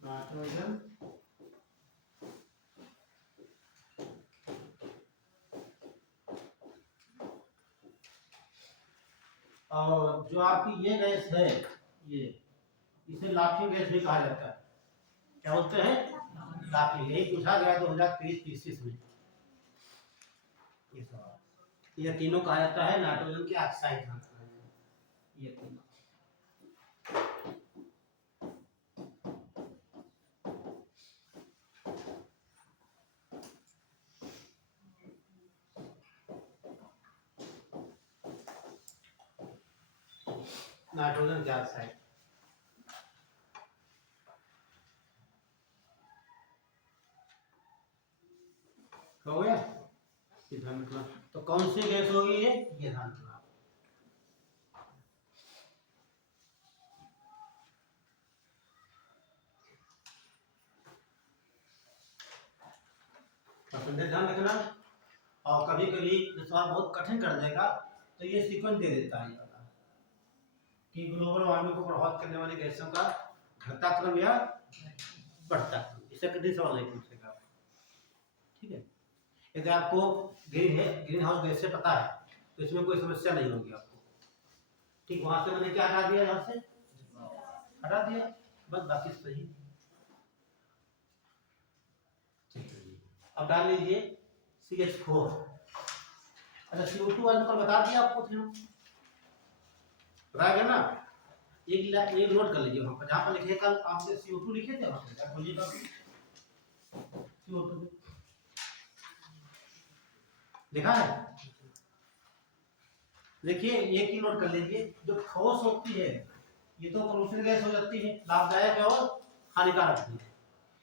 नाइट्रोजन और जो आपकी ये गैस है, ये इसे लाफिंग गैस भी कहा जाता है। क्या बोलते हैं? लाफिंग। यही पूछा गया 2023 में ये सवाल। ये तीनों कहा जाता है नाइट्रोजन के ऑक्साइड, ये तीनों। नाइट्रोजन के ऑक्साइड। हो गया? तो कौन सी गैस होगी ये ध्यान रखना। संदेश ध्यान रखना। और कभी कभी ये सवाल बहुत कठिन कर देगा तो ये सीक्वेंस दे देता है कि ग्लोबल वार्मिंग को प्रभावित करने वाली गैसों का घटता क्रम या बढ़ता क्रम। इससे कभी सवाल नहीं पूछेगा, ठीक है। यदि आपको ग्रीन हाउस गैस से पता है तो इसमें कोई समस्या नहीं होगी आपको, ठीक। वहां से मैंने क्या हटा दिया, यहाँ से हटा दिया, बस बाकी सही। अब डाल लीजिए CH4। अच्छा CO2 पर बता दिया आपको, बताया गया ना। एक नोट कर लीजिए, वहां पर जहां पर लिखे कल आपसे CO2 लिखे थे वहां पर खोलिए CO2 लिखा है। देखिए एक ही नोट कर लीजिए, जो ठोस होती है ये तो प्रदूषण गैस हो जाती है, लाभदायक और हानिकारक भी है।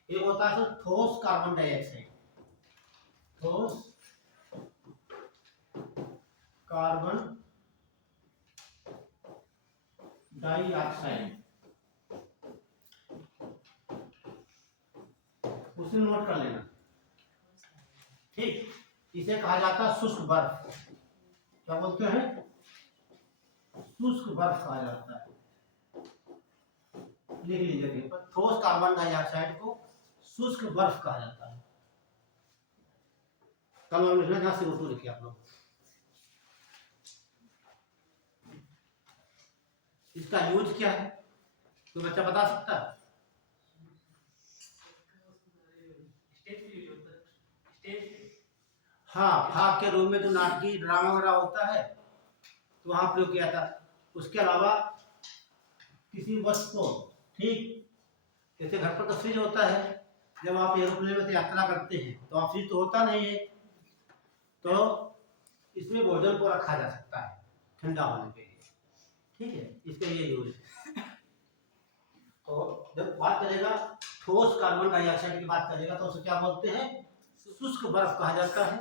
एक होता है ठोस कार्बन डाइऑक्साइड, ठोस कार्बन डाइऑक्साइड, उसे नोट कर लेना, ठीक। इसे कहा जाता है शुष्क बर्फ। क्या बोलते हैं? शुष्क बर्फ कहा जाता है। लिख लीजिए, ठोस कार्बन डाइऑक्साइड को शुष्क बर्फ कहा जाता है। कल हम लिखना जहां CO2 लिखे आप लोग। इसका यूज क्या है, कोई बच्चा बता सकता है? हाँ, फाग के रूप में जो नाटकीय ड्रामा वगैरह होता है तो वहां प्रयोग किया था। उसके अलावा किसी वस्तु को, ठीक, जैसे घर पर तो फ्रिज होता है, जब आप एरोप्लेन में यात्रा करते हैं तो आप फ्रिज तो होता नहीं है, तो इसमें भोजन को रखा जा सकता है ठंडा होने के लिए, ठीक है। इसके लिए यूज। तो जब बात करेगा ठोस कार्बन डाइऑक्साइड की बात करेगा तो उसे क्या बोलते हैं? शुष्क बर्फ कहा जाता है,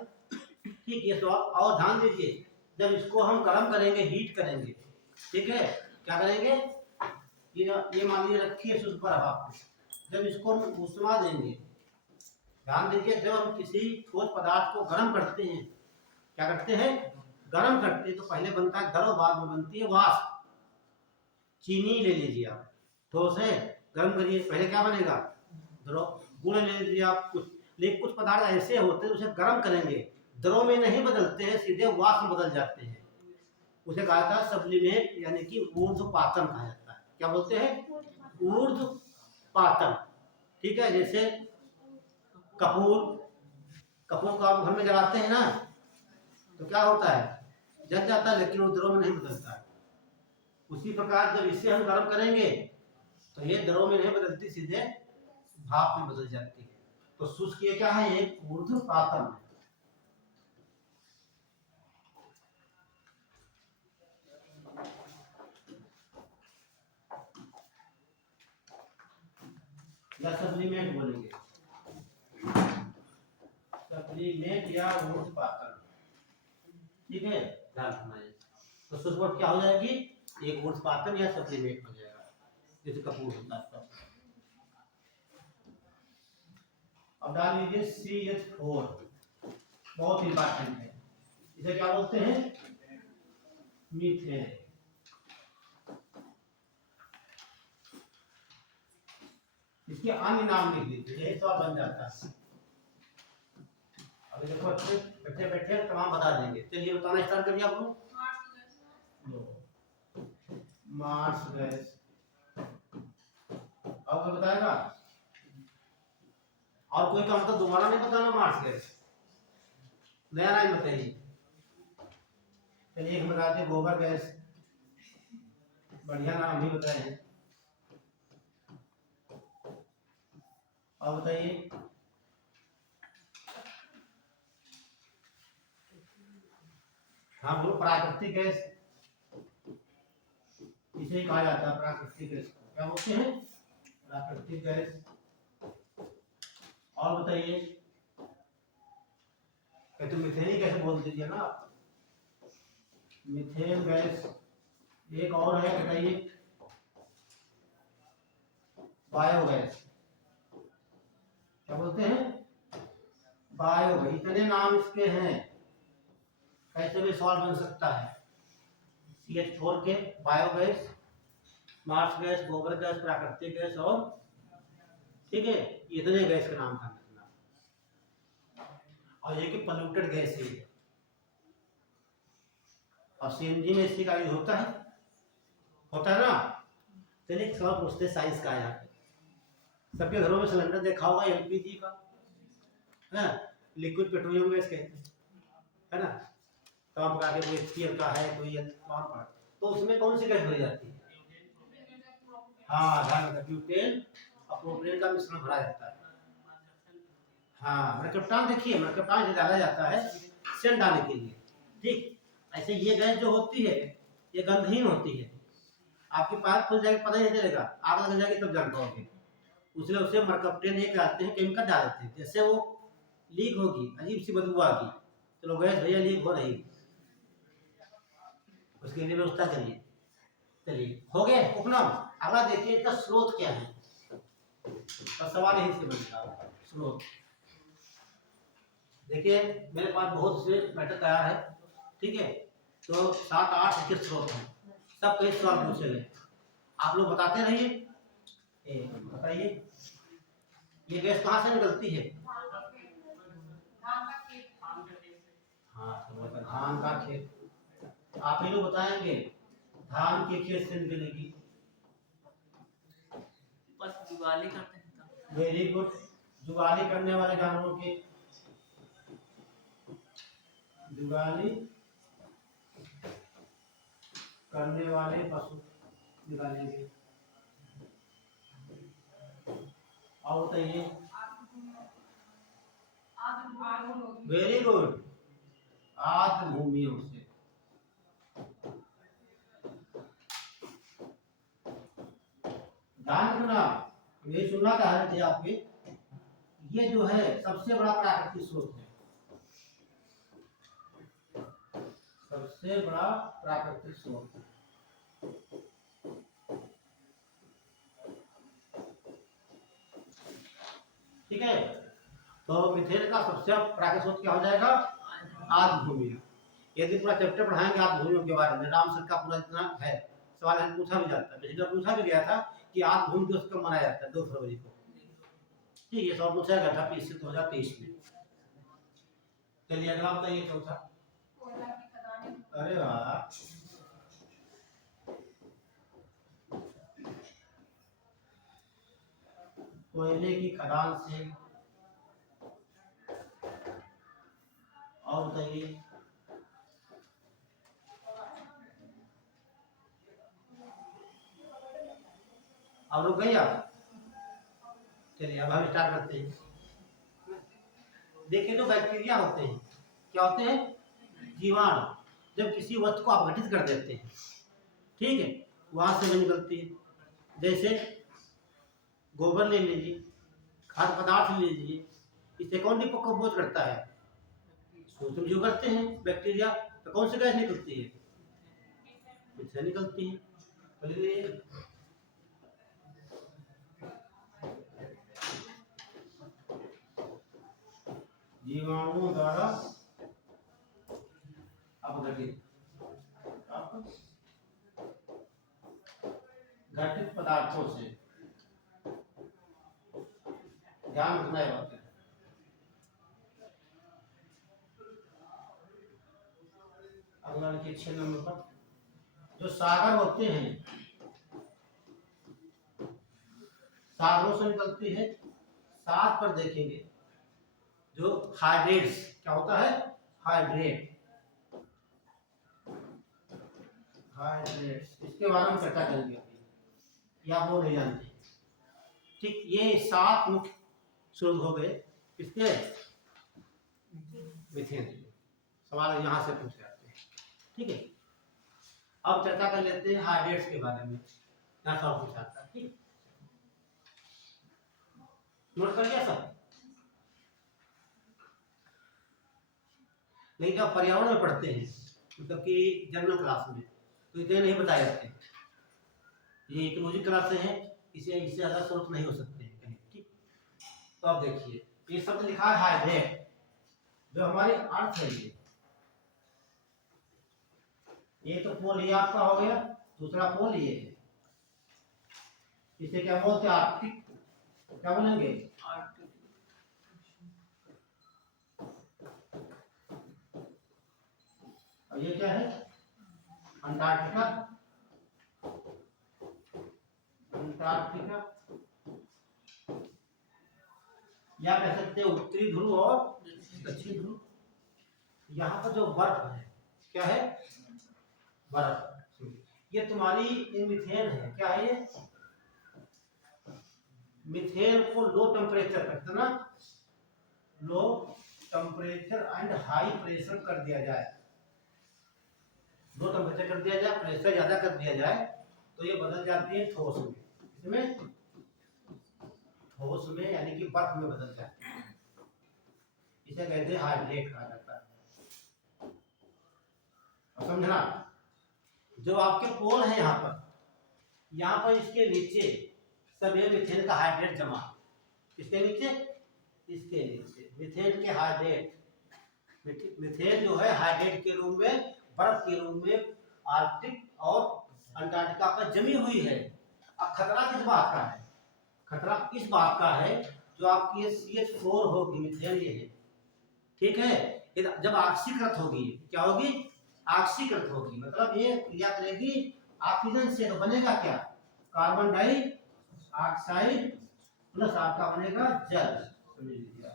ठीक। ये सवाल और ध्यान दीजिए, जब इसको हम गर्म करेंगे, हीट करेंगे, ठीक है, क्या करेंगे, ये मान लीजिए रखिए शुष्क बर्फ आपको, जब इसको हम ऊष्मा देंगे, ध्यान दीजिए, जब हम किसी ठोस पदार्थ को गर्म करते हैं, क्या करते हैं, गर्म करते हैं, तो पहले बनता है द्रव, बाद में बनती है वाष्प। चीनी ले लीजिए आप, ठोस है, गर्म करिए, पहले क्या बनेगा, द्रव। गुड़ ले लीजिए आप, लेकिन कुछ पदार्थ ऐसे होते हैं उसे गर्म करेंगे, द्रव में नहीं बदलते हैं, सीधे वाष्प में बदल जाते हैं, उसे कहा जाता है सब्लिमेट, यानी कि ऊर्ध्वपातन कहा जाता है। क्या बोलते हैं? ऊर्ध्वपातन, ठीक है। जैसे कपूर को आप घर में जलाते हैं ना, तो क्या होता है, जल जाता है, लेकिन वो द्रव में नहीं बदलता है। उसी प्रकार जब इसे हम गर्म करेंगे तो ये द्रव में नहीं बदलती, सीधे भाप में बदल जाती है। तो शुष्क ये क्या है, एक ऊर्ध्वपातन है। या सब्लिमेट बोलेंगे, सब्लिमेट या ऊर्ध्वपातन, ठीक है, ध्यान रखना है। तो शुष्क बर्फ क्या हो जाएगी, एक ऊर्ध्वपातन या सब्लिमेट हो जाएगा, जैसे कपूर होता है। अब डाल लीजिए CH4, बहुत इंपॉर्टेंट है। इसे क्या बोलते हैं, मीथेन। इसके अन्य नाम लिख लीजिए, यही सवाल बन जाता है। अभी देखो अच्छे बैठे बैठे तमाम बता देंगे। चलिए बताना स्टार्ट करिए आप लोग। मार्स गैस, अब कोई बताएगा? और कोई का मतलब दोबारा नहीं बताना, मार्स गैस नया नाम बताइए। चलिए हम बताते हैं गोबर गैस, बढ़िया नाम भी बताए हैं। और बताइए, हाँ बोलो, प्राकृतिक गैस, इसे कहा जाता है प्राकृतिक गैस। क्या बोलते हैं, प्राकृतिक गैस। और बताइए, कहते मिथेन कैसे बोल दीजिए ना आप, मिथेन गैस। एक और है, बताइए, बायोगैस। क्या बोलते हैं, बायो, इतने नाम इसके हैं, कैसे भी सवाल बन सकता है। CH4 के बायोगैस, मार्स गैस, गोबर गैस, प्राकृतिक गैस और ठीक है इतने गैस का नाम था रखना। और ये कि पोल्यूटेड गैस है और CNG में इसका यूज होता है ना। चलिए एक सवाल पूछते साइंस का। यहाँ पे सबके घरों में सिलेंडर देखा होगा LPG का, है लिक्विड पेट्रोलियम गैस कहते हैं, है ना। तो आप आगे कोई HCl का है, कोई तो उसमें कौन सी गैस भरी जाती है? हाँ ध्यान रखिए, ब्यूटेन और प्रोपेन का मिश्रण भरा जाता है। हाँ मरकप्टान, देखिए मरकप्टान से डाला जाता है सेंट डालने के लिए, ठीक। ऐसे ये गैस जो होती है ये गंधहीन होती है, आपकी पाइप खुल जाएगी पता ही नहीं चलेगा, आग लग जाएगी तब जान पाओगे। उसने उसे मरकप्टेन एक डालते हैं, केमिकल डालते हैं, जैसे वो लीक होगी अजीब सी बदबू आगी, चलो गैस भैया लीक हो रही, उसके लिए व्यवस्था करिए। चलिए हो गए उपनाम। अगला देखिए इसका स्रोत क्या है, तो सवाल यही से बनता स्रोत। देखिए मेरे पास बहुत से मैटर तैयार है, ठीक है। तो 7-8 के स्रोत हैं, सब कई सवाल पूछे गए, आप लोग बताते रहिए। बताइए ये गैस कहाँ से निकलती है? हाँ तो धान का खेत, आप ही लोग बताएंगे धान के खेत से निकलेगी। बस जुगाली करते हैं। वेरी गुड, जुगाली करने वाले जानवरों के, जुगाली करने वाले पशु निकालेंगे। और बताइए। वेरी गुड, आद्र भूमियों से। ध्यान रखना, ये सुनना चाह रहे थे आपके, ये जो है सबसे बड़ा प्राकृतिक स्रोत है, सबसे बड़ा प्राकृतिक स्रोत। ठीक है, तो मिथेन का सबसे प्राकृतिक स्रोत क्या हो जाएगा? आद्र भूमि। यदि पूरा चैप्टर पढ़ाएंगे आद्र भूमियों के बारे में, राम सर का पूरा जितना है सवाल है पूछा भी जाता है, पिछले पूछा भी गया था कि आद्र भूमि दिवस कब मनाया जाता है? 2 फरवरी को, ठीक है। सवाल पूछा गया था PSC 2023 में। चलिए अगला बताइए चौथा। अरे वाह, कोयले की खदान से, और बताइए। और रुक गई आप? चलिए अब हम स्टार्ट करते हैं। देखिए जो बैक्टीरिया होते हैं क्या होते हैं? जीवाणु। जब किसी वस्तु को आप घटित कर देते हैं, ठीक है, वहां से निकलती है। जैसे गोबर ले लीजिए, खाद्य पदार्थ ले लीजिए, इससे कौन डिकम्पोज करता है? सूक्ष्म जीव करते हैं बैक्टीरिया। तो कौन सी गैस निकलती है? मीथेन निकलती है। बोलिए जीवाणुओं द्वारा अपघटित घटित पदार्थों से, ध्यान रखना है बात। अगला लिखिए 6 नंबर पर, जो सागर होते हैं, सागरों से निकलती है। 7 पर देखेंगे जो हाइड्रेट्स, क्या होता है? हाइड्रेट, हाइड्रेट्स, इसके बारे में चर्चा करेंगे अभी, या वो नहीं जानते, ठीक। ये 7 मुख्य स्रोत हो गए किसके? मीथेन। सवाल यहाँ से पूछे जाते हैं, ठीक है। अब चर्चा कर लेते हैं हाइड्रेट्स के बारे में, यहाँ सवाल पूछा जाता है, ठीक। नोट कर लिया सब? नहीं, जब पर्यावरण में पढ़ते हैं मतलब कि जनरल क्लास में, तो इतने नहीं बताए जाते। ये इकोलॉजी क्लासें हैं, इसे इससे ज्यादा स्रोत नहीं हो सकते हैं कहीं, ठीक। तो अब देखिए ये शब्द लिखा है हाइड्रेट, जो हमारे अर्थ है ये तो पोल ये आपका हो गया, दूसरा पोल ये है। इसे क्या बोलते हैं? आर्कटिक। क्या बोलेंगे? और ये क्या है? अंटार्कटिका। अंटार्कटिका या कह सकते हैं उत्तरी ध्रुव और दक्षिण ध्रुव। यहाँ पर जो बर्फ है क्या है? बर्फ। ये तुम्हारी मीथेन है। क्या है ये? मीथेन को लो टेम्परेचर पर, कितना low temperature and high pressure कर दिया जाए, लो टेम्परेचर कर दिया जाए, प्रेशर ज्यादा कर दिया जाए तो ये बदल जाती है ठोस में। इसमें ठोस में यानी कि बर्फ में बदल जाती है। इसे कहते हैं हाइड्रेट कहा जाता है। समझना? जो आपके पोल है यहाँ पर इसके नीचे सब ये मीथेन का हाइड्रेट जमा। किसके नीचे? इसके नीचे मीथेन के हाइड्रेट। मीथेन जो है हाइड्रेट के रूप में, बर्फ के रूप में आर्कटिक और अंटार्कटिका पर जमी हुई है। अब खतरा किस बात का है? खतरा इस बात का है जो आपकी ये CH4 होगी, मीथेन ये है, ठीक है। जब ऑक्सीकृत होगी, क्या होगी? ऑक्सीकृत होगी, मतलब ये क्रिया करेगी ऑक्सीजन से, तो बनेगा क्या? कार्बन डाइऑक्साइड प्लस आपका बनेगा जल। समझ लीजिए,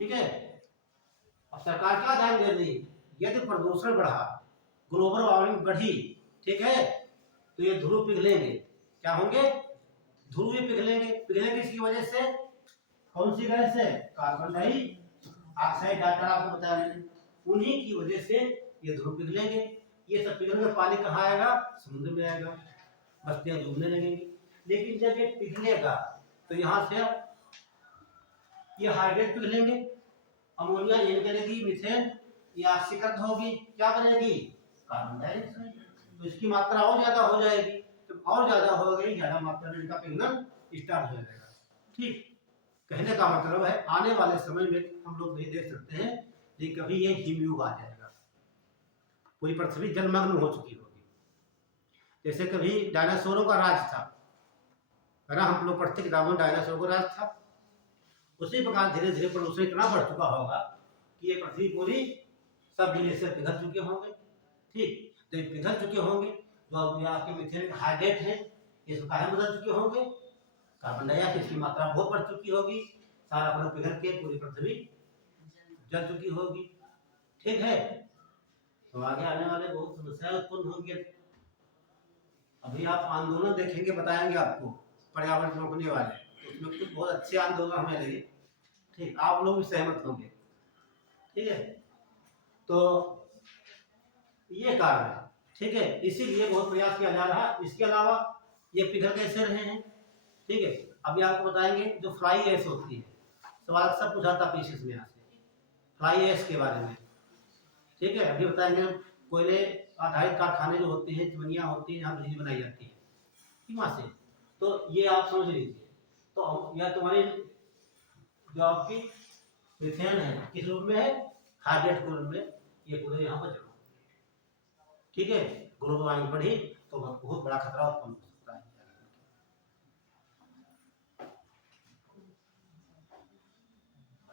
ठीक है। अब सरकार क्या ध्यान दे रही? यदि प्रदूषण बढ़ा, ग्लोबल वार्मिंग बढ़ी, ठीक है, तो ये ध्रुव पिघलेंगे। क्या होंगे? ध्रुव पिघलेंगे। पिघलेंगे किसकी वजह से? कौन सी गैस से? Carbon dioxide. डाटा आपको बताया मैंने, उन्हीं की वजह से ये ध्रुव पिघलेंगे। ये सब पिघल के पानी कहाँ आएगा? समुद्र में आएगा, बस्तियां डूबने लगेंगी। लेकिन जब ये पिघलेगा तो यहाँ से ये हाइड्रेट पिघलेंगे, अमोनिया ये निकलेगी, मीथेन ये ऑक्सीकृत होगी, क्या बनेगी? Carbon dioxide. तो इसकी मात्रा और ज्यादा हो जाएगी। जब और ज्यादा हो गई, ज्यादा मात्रा में इनका पिघलन स्टार्ट हो जाएगा। ठीक, कहने का मतलब है आने वाले समय में हम लोग नहीं देख सकते हैं, लेकिन कभी ये हिमयुग आ जाएगा, पूरी पृथ्वी जलमग्न हो चुकी होगी। जैसे कभी डायनासोरों का राज था, है ना, हम लोग पढ़ते किताबों में डायनासोर का राज था। उसी प्रकार धीरे धीरे प्रदूषण इतना बढ़ चुका होगा कि ये पृथ्वी पूरी सब ग्लेशियर पिघल चुके होंगे। ठीक, तो ये पिघल चुके होंगे, जो आपके मीथेन के हाइड्रेट है ये सब काहे बदल चुके होंगे? कार्बन डाइऑक्साइड की मात्रा बहुत बढ़ चुकी होगी, सारा अपना पिघल के पूरी पृथ्वी जल चुकी होगी। ठीक है, तो आगे आने वाले बहुत समस्याएं उत्पन्न होंगी। अभी आप आंदोलन देखेंगे, बताएंगे आपको पर्यावरण रोकने वाले, उसमें कुछ बहुत अच्छे आंदोलन हमें लगे। ठीक, आप लोग भी सहमत होंगे। ठीक है, तो ये कारण है। ठीक है, इसीलिए बहुत प्रयास किया जा रहा है। इसके अलावा ये पिघल कैसे रहे हैं? ठीक है, अभी आपको बताएंगे जो फ्लाई ऐश होती है, सवाल सब पूछा था पीसीएस में यहाँ से फ्लाई ऐश के बारे में। ठीक है, अभी बताएंगे कोयले आधारित कारखाने जो होते हैं, चिमनियाँ होती हैं, यहाँ बिजली बनाई जाती है वहाँ से। तो ये आप समझ लीजिए, तो यह तुम्हारी जो आपकी मीथेन है किस रूप में है? हाइड्रेट के रूप में ये पूरे यहाँ पर जमा। ठीक है, ग्लोबल वार्मिंग बढ़ी तो बहुत बड़ा खतरा उत्पन्न हो सकता है।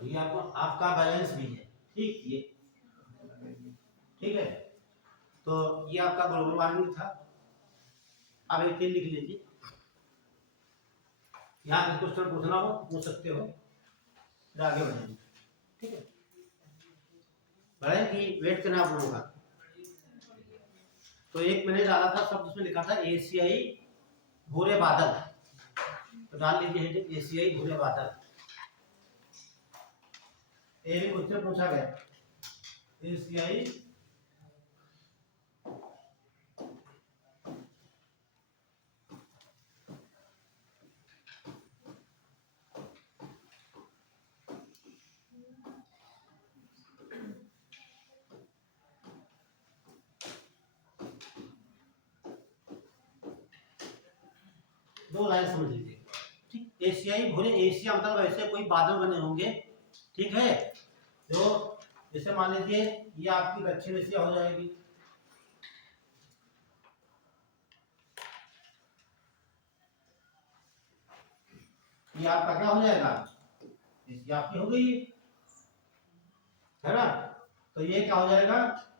ये आपको आपका बैलेंस भी है। ठीक, ये ठीक है, तो ये आपका ग्लोबल वार्मिंग था। अब एक लिख लीजिए, यहाँ पे क्वेश्चन पूछना हो पूछ सकते हो, फिर आगे बढ़ेंगे। ठीक है, बढ़े कि वेट करना आप लोगों का। तो एक मैंने डाला था शब्द, उसमें लिखा था एशियाई भूरे बादल, तो डाल लीजिए एशियाई भूरे बादल। ये भी क्वेश्चन पूछा गया, एशियाई दो लाइन समझ लीजिए। ठीक, एशियाई भूरे, एशिया मतलब ऐसे कोई बादल बने होंगे, ठीक है, जो जैसे मान लीजिए ये आपकी दक्षिण एशिया हो जाएगी, ये आपका क्या हो जाएगा, एशिया आपकी हो गई है ना। तो ये क्या हो जाएगा,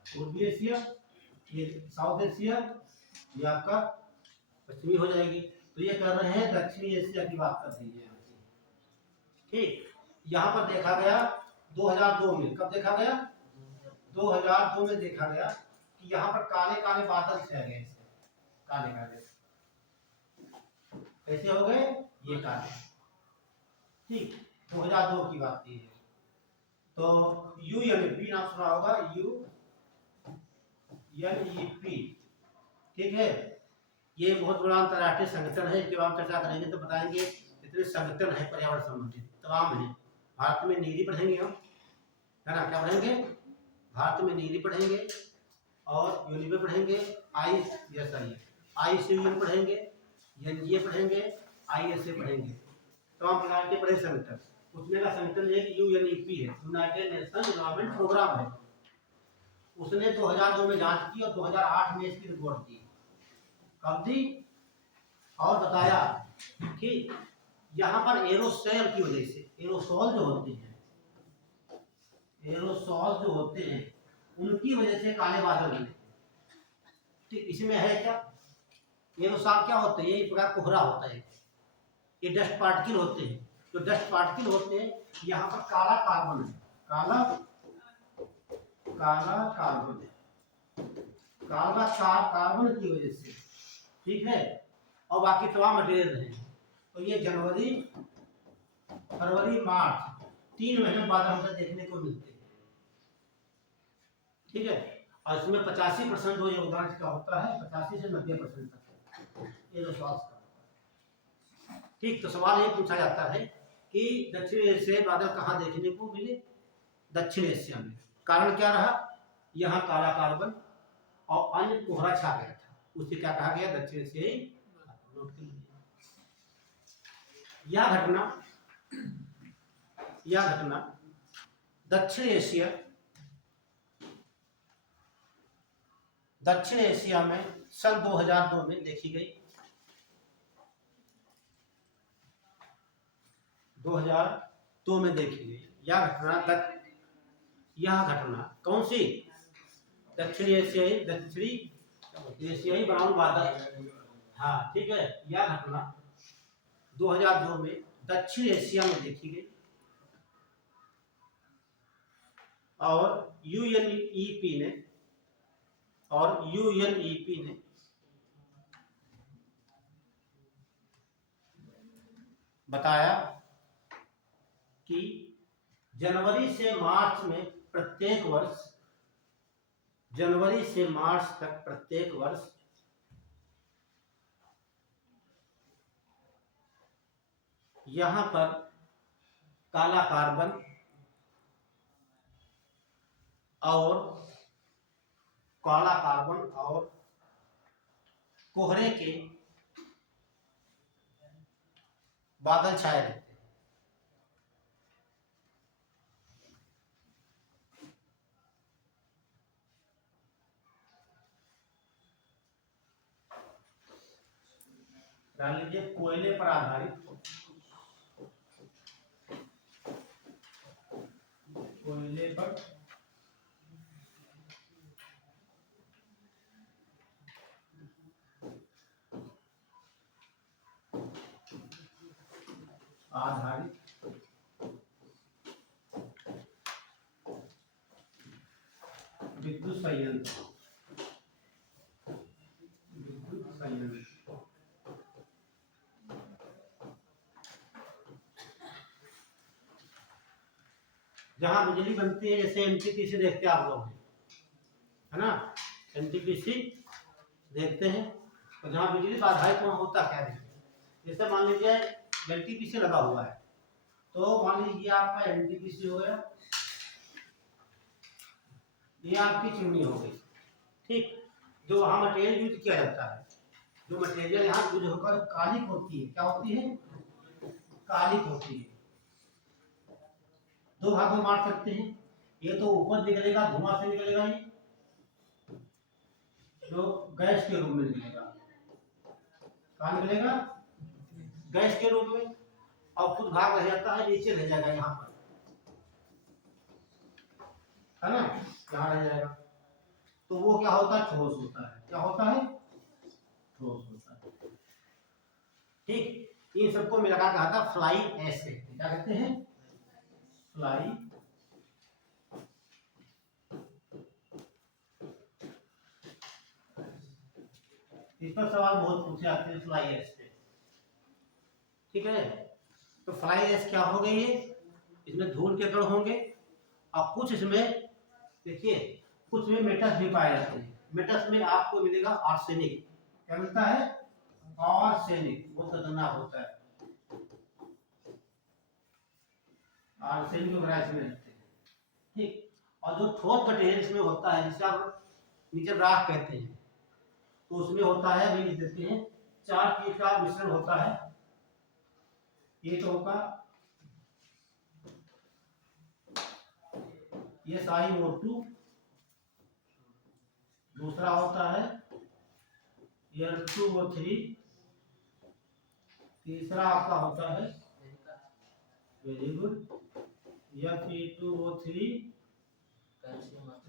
पूर्वी एशिया, ये साउथ एशिया, ये आपका पश्चिमी हो जाएगी। तो ये कर रहे हैं दक्षिणी एशिया की बात कर रही है यहाँ से। ठीक, यहाँ पर देखा गया 2002 में, कब देखा गया, 2002 में देखा गया कि यहाँ पर काले काले बादल छा गए, काले काले कैसे हो गए, ये काले। ठीक, 2002 की बात की है। तो UNEP नाम सुना होगा, UNEP, ठीक है। ये बहुत बड़ा अंतर्राष्ट्रीय संगठन है, जब हम चर्चा करेंगे तो बताएंगे इतने संगठन है पर्यावरण संबंधित तमाम है। भारत में नीली पढ़ेंगे हम, है ना, क्या पढ़ेंगे, भारत में नीली पढ़ेंगे और यूनिपे पढ़ेंगे, IUCN पढ़ेंगे, NGA पढ़ेंगे, ISA पढ़ेंगे, तमाम प्रकार के पढ़े संगठन। उसमें का संगठन एक UNEP है, यूनाइटेड नेशन एनवायरनमेंट प्रोग्राम है। उसने 2002 में जांच की और 2008 में इसकी रिपोर्ट दी, कब दी, और बताया कि यहाँ पर एरोसोल की वजह से, एरोसोल जो होते हैं, एरोसोल जो होते हैं उनकी वजह से काले बादल बने। ठीक, इसमें है क्या, एरोसोल क्या होते हैं, ये एक प्रकार कोहरा होता है, ये डस्ट पार्टिकल होते हैं। जो डस्ट पार्टिकल होते हैं, यहाँ पर काला कार्बन है, काला कार्बन है, कार्बन की वजह से, ठीक है, और बाकी तमाम मटेरियल हैं। तो ये जनवरी, फरवरी, मार्च 3 महीने बाद हमको देखने को मिलते हैं, ठीक है। और इसमें 85% जो योगदान इसका होता है, 85 से 90% तक ये जो स्वास्थ्य का। ठीक, तो सवाल ये पूछा जाता है कि दक्षिण एशियाई बादल कहाँ देखने को मिले, दक्षिण एशिया में। कारण क्या रहा, यहाँ काला कार्बन और अन्य कोहरा छा गया था, उसे क्या कहा गया, दक्षिण एशियाई। यह घटना दक्षिण एशिया में सन 2002 में देखी गई, 2002 में देखी गई। यह घटना कौन सी, दक्षिण एशियाई बनाम बादल, हाँ ठीक है। यह घटना 2002 में दक्षिण एशिया में देखी गई और यूएनईपी ने बताया कि जनवरी से मार्च तक प्रत्येक वर्ष यहाँ पर काला कार्बन और कोहरे के बादल छाए रहते हैं। मान लीजिए कोयले पर आधारित, कोयले पर आधारित विद्युत संयंत्र जहां बिजली बनती है, जैसे एनटीपीसी देखते हैं आप लोग, है ना, एनटीपीसी देखते हैं, तो जहां बिजली आधारित वहां होता क्या है। जैसे मान लीजिए एनटीपीसी लगा हुआ है, तो मान लीजिए आपका एनटीपीसी हो गया, ये आपकी चिमनी हो गई, ठीक। जो वहां मटेरियल यूज किया जाता है, जो मटेरियल यहाँ यूज होकर कालिक होती है, क्या होती है, कालिक होती है। दो भाग में बांट सकते हैं, ये तो ऊपर निकलेगा, धुआं से निकलेगा, ये जो गैस के रूप में निकलेगा। कहाँ निकलेगा? गैस के रूप में। और कुछ भाग रह जाता है, नीचे रह जाएगा यहाँ पर, है ना, यहाँ रह जाएगा। तो वो क्या होता है? ठोस होता है। क्या होता है? ठोस होता है। ठीक, इन सबको मिला कर कहा था फ्लाई ऐश कहते हैं। क्या कहते हैं? फ्लाई इस पर सवाल बहुत पूछे आते हैं फ्लाई ऐश पे। ठीक है, तो फ्लाई ऐश क्या हो गई है? इसमें धूल के कण होंगे और कुछ इसमें देखिए, कुछ में मेटस भी पाए जाते हैं। मेटस में आपको मिलेगा आर्सेनिक। क्या मिलता है? आर्सेनिक। बहुत खतरनाक होता है आर्सेनिक वगैरह इसमें रहते हैं। ठीक, और जो ठोस मटेरियल में होता है, जिसे आप नीचे राख कहते हैं, तो उसमें होता है, अभी लिख देते हैं, 4 चीज का मिश्रण होता है। एक होगा ये SiO2, दूसरा होता है Al2O3, तीसरा आपका होता है, वेरी गुड, Fe2O3,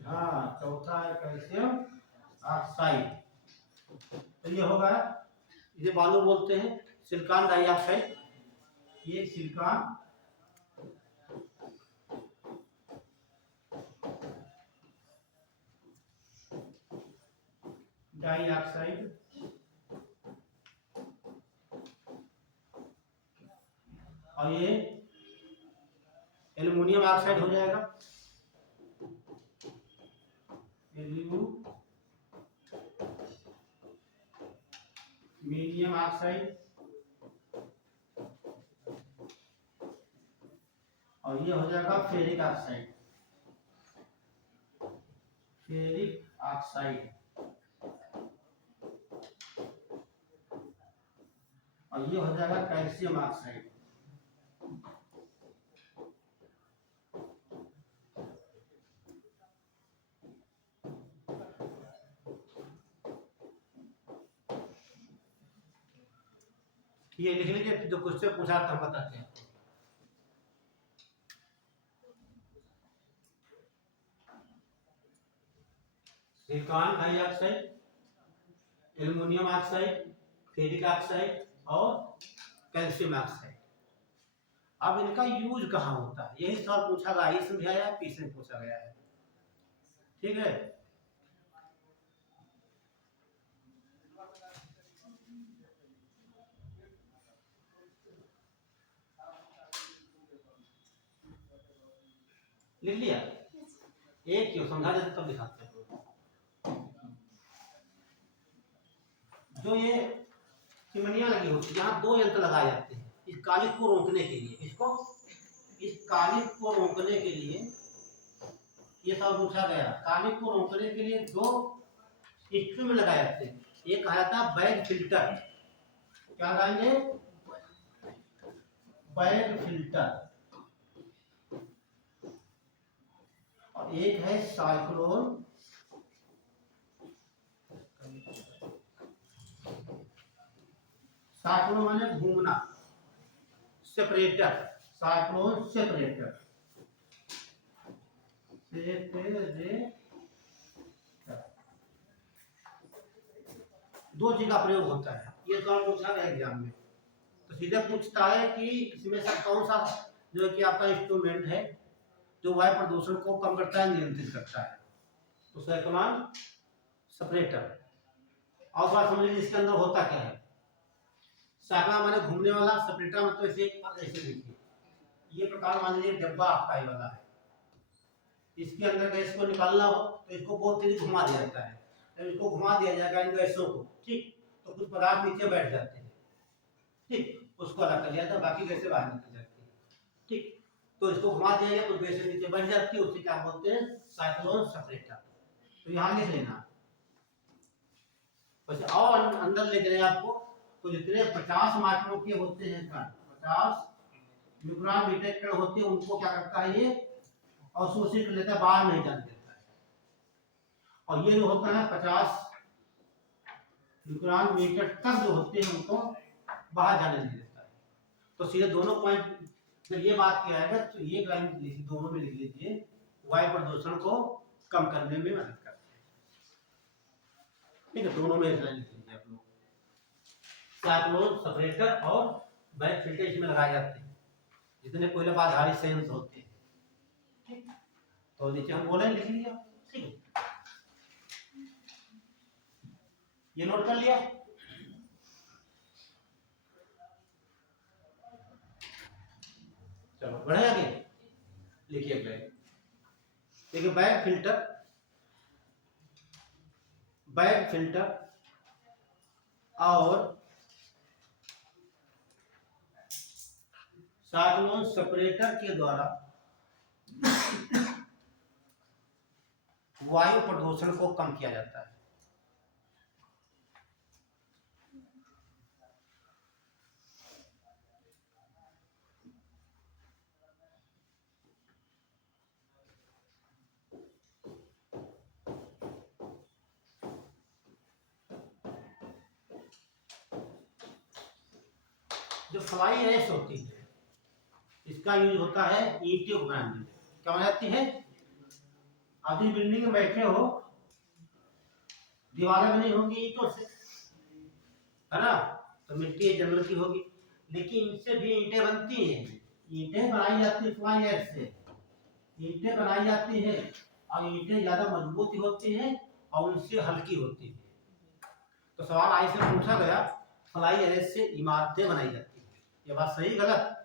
हाँ, चौथा है कैल्शियम ऑक्साइड। तो ये होगा, इसे बालू बोलते हैं, सिलिकॉन डाइऑक्साइड। ये सिलिकॉन डाइऑक्साइड, और ये एल्युमिनियम ऑक्साइड हो जाएगा, एल्यूमिनियम ऑक्साइड। और ये हो जाएगा फेरिक ऑक्साइड, फेरिक ऑक्साइड। और ये हो जाएगा कैल्शियम ऑक्साइड। ये लिख लीजिए, जो क्वेश्चन पूछा था बताते हैं। Silicon dioxide, aluminium oxide, ferric oxide और कैल्शियम ऑक्साइड। अब इनका यूज कहाँ होता है? यही सवाल पूछा गया, इसमें भी आया है, पीछे में पूछा गया है। ठीक है, लिख लिया? एक क्यों समझा देते तब दिखाते हैं। जो ये चिमनियां लगी होती है, यहाँ 2 यंत्र लगाए जाते हैं इस कालिख को रोकने के लिए। इसको, इस कालिख को रोकने के लिए, ये सब पूछा गया, कालिख को रोकने के लिए 2 इंस्ट्रूमेंट लगाए जाते हैं। एक आया था बैग फिल्टर। क्या लगाएंगे? Bag filter. और एक है साइक्लोन, साइक्लोन माने घूमना, सेपरेटर, साइक्लोन सेपरेटर, दो चीज का प्रयोग होता है। ये सवाल पूछा गया एग्जाम में, तो सीधे पूछता है कि इसमें से कौन सा जो है कि आपका इंस्ट्रूमेंट है जो वायु प्रदूषण को कम करता है, नियंत्रित करता है। तो साइक्लोन सेपरेटर। और बात समझ लीजिए इसके अंदर होता क्या है। साइक्लोन माने घूमने वाला, सेपरेटर मतलब ऐसे देखिए, ये प्रकार मान लीजिए डब्बा आपका ये वाला है, इसके अंदर गैस को निकालना हो तो इसको बहुत तेजी घुमा दिया जाता है। जब इसको घुमा दिया जाएगा इन गैसों को, ठीक, तो कुछ पदार्थ नीचे बैठ जाते हैं, ठीक, उसको अलग कर लिया जाता है, बाकी गैसें बाहर निकल जाती है। ठीक, तो इसको घुमा दिया गया, कुछ गैसें नीचे बैठ जाती है, उसे क्या बोलते हैं? Cyclone separator. तो यहाँ लिख लेना। वैसे और अंदर ले जाए आपको, तो जितने 50 माइक्रोन के होते हैं कण, 50 µm कण होते हैं, उनको क्या करता है ये अवशोषित कर लेता है, बाहर नहीं जाने देता है। और ये जो होता है 50 न्यूट्रॉन मीटर तक जो होते हैं उनको बाहर जाने नहीं देता है। तो सीधे दोनों पॉइंट जब ये बात किया है तो ये लाइन दोनों में लिख लीजिए, वायु प्रदूषण को कम करने में मदद करते हैं। ठीक है, दोनों में लाइन लिख लीजिए आप लोग। साइक्लोन सेपरेटर और बैक फिल्टर इसमें लगाए जाते हैं जितने कोयला आधारित संयंत्र होते हैं। ठीक, तो नीचे हम बोले लिख लिया। ठीक है, ये नोट कर लिया। चलो बढ़े आगे, लिखिए अगले। देखिए बैक फिल्टर और साइक्लोन सेपरेटर के द्वारा वायु प्रदूषण को कम किया जाता है। जो फ्लाई ऐश होती है इसका यूज होता है ईंटें को बनाने में। क्या बनाती है? आप जिस बिल्डिंग में बैठे हो दीवारें बनी होंगी ईंटों से, है ना, तो मिट्टी जंगल की होगी, लेकिन इनसे भी ईंटें बनती हैं। ईंटें बनाई जाती है फ्लाई ऐश से, ईंटें बनाई जाती है और ईंटें ज्यादा मजबूत होती हैं और उनसे हल्की होती है। तो सवाल आई से पूछा गया फ्लाई ऐश से इमारतें बनाई जाती है, ये बात सही गलत?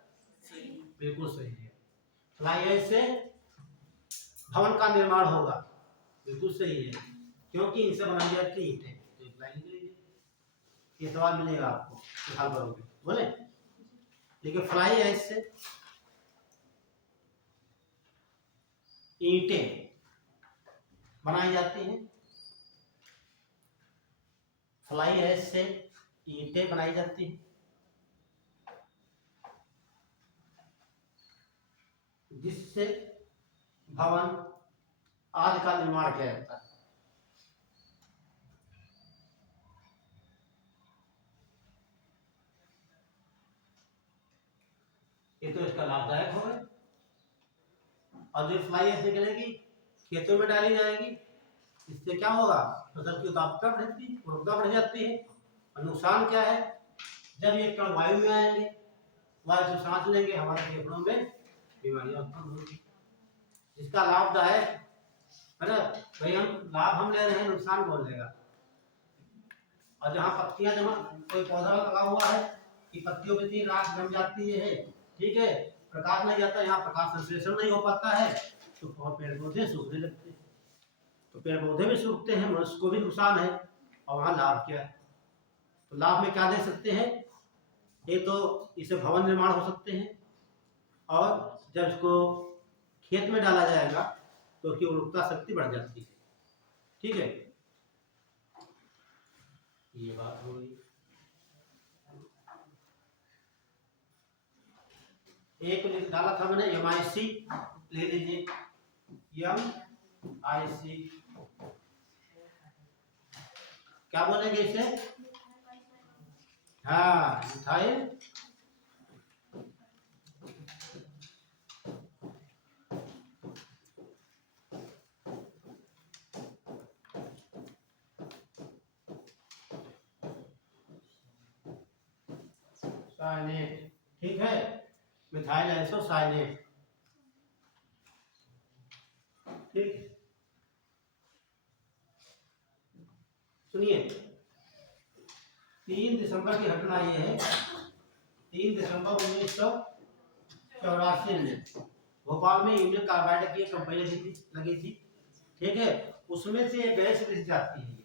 सही। बिल्कुल सही है। फ्लाई ऐश से भवन का निर्माण होगा, बिल्कुल सही है, क्योंकि इनसे बनाई जाती है ईंटें। तो फ्लाई लिख लीजिए, ये सवाल मिलेगा आपको, हल करोगे बोले। लेकिन फ्लाई ऐश से ईंटें बनाई जाती हैं, फ्लाई ऐश से ईंटें बनाई जाती हैं, जिससे भवन आदि का निर्माण किया जाता है। ये तो इसका लाभदायक होगा। और जो फ्लाई ऐश निकलेगी खेतों में डाली जाएगी, इससे क्या होगा? फसल की उत्पादकता बढ़ती, उर्वरता बढ़ जाती है। और नुकसान क्या है? जब ये कण वायु में आएंगे, वायु से सांस लेंगे, हमारे फेफड़ों में बीमारियां उत्पन्न होगी। इसका लाभदायक है ना भाई, हम लाभ हम ले रहे हैं, नुकसान कौन लेगा? और जहाँ पत्तियां जमा, कोई पौधा लगा हुआ है कि पत्तियों पे इतनी राख जम जाती है, ठीक है, प्रकाश नहीं जाता, यहाँ प्रकाश संश्लेषण नहीं हो पाता है, तो पेड़ पौधे सूखने लगते हैं। तो पेड़ पौधे भी सूखते हैं, मनुष्य को भी नुकसान है। और वहाँ लाभ क्या है? तो लाभ में क्या दे सकते हैं? एक तो इसे भवन निर्माण हो सकते हैं, और जब इसको खेत में डाला जाएगा तो उसकी उर्वरता शक्ति बढ़ जाती है। ठीक है, ये बात हो गई। एक लिख डाला था मैंने MIC, ले लीजिए MIC। क्या बोलेंगे इसे? हाँ, मिथाइल साइनेट। ठीक है, मिथाइल आइसोसाइनेट। ठीक, सुनिए, 3 दिसंबर की घटना ये है। 3 दिसंबर 1984 में भोपाल में यूनियन कार्बाइड की एक कंपनी लगी थी। ठीक है, उसमें से एक गैस रिस जाती है,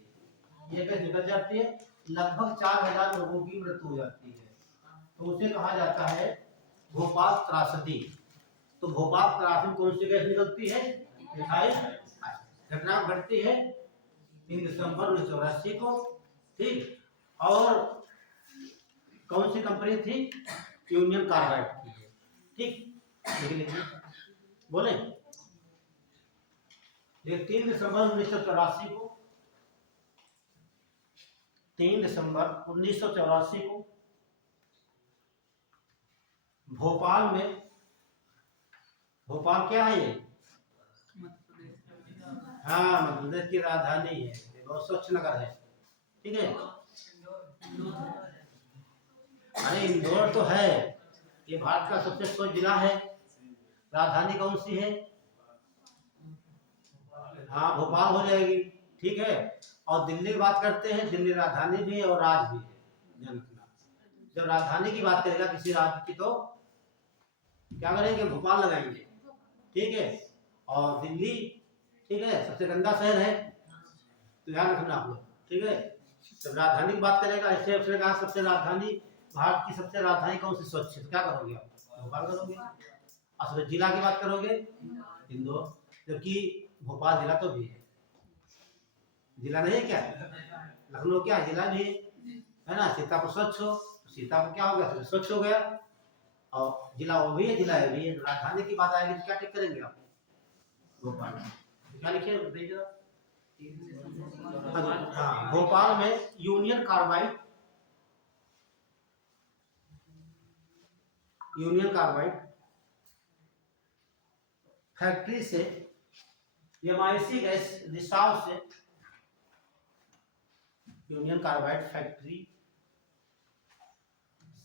ये गैस निकल जाती है, लगभग 4000 लोगों की मृत्यु हो जाती है। तो उसे कहा जाता है भोपाल त्रासदी। तो भोपाल त्रासदी में कौन सी गैस निकलती है? मिथाइल। घटना घटती है 3 दिसंबर 1984 को। ठीक, और कौन सी कंपनी थी? यूनियन कार्बाइड की है। ठीक, लिख लीजिए, बोले फिर 3 दिसंबर 1984 को 3 दिसंबर 1984 को भोपाल में, भोपाल क्या है ये? हाँ, मध्य प्रदेश की राजधानी है, ये बहुत स्वच्छ नगर है, ठीक है। अरे इंदौर तो है, ये भारत का सबसे स्वच्छ जिला है। राजधानी कौन सी है? हाँ, भोपाल हो जाएगी, ठीक है। और दिल्ली की बात करते हैं, दिल्ली राजधानी भी है और राज भी है, ध्यान रखना। जब राजधानी की बात करेगा किसी राज्य की तो क्या करेंगे? भोपाल लगाएंगे, ठीक है। और दिल्ली, ठीक है, सबसे गंदा शहर है, तो ध्यान रखना आप लोग, ठीक है। जब राजधानी की बात करेगा, ऐसे उसने कहा सबसे राजधानी, भारत की सबसे राजधानी कौन सी स्वच्छ है, तो क्या करोगे आप? भोपाल करोगे। और जिला की बात करोगे इंदौर, जबकि भोपाल जिला तो भी है, जिला नहीं है क्या? लखनऊ क्या जिला भी है ना। सीतापुर स्वच्छ हो, सीतापुर क्या हो गया? स्वच्छ हो गया। और जिला वो भी है, जिला भी है। राजधानी की बात आएगी तो क्या टिक करेंगे आप? भोपाल। क्या लिखे बताइए? हाँ, भोपाल में यूनियन कार्बाइड फैक्ट्री से एमआईसी गैस रिसाव से, यूनियन कार्बाइड फैक्ट्री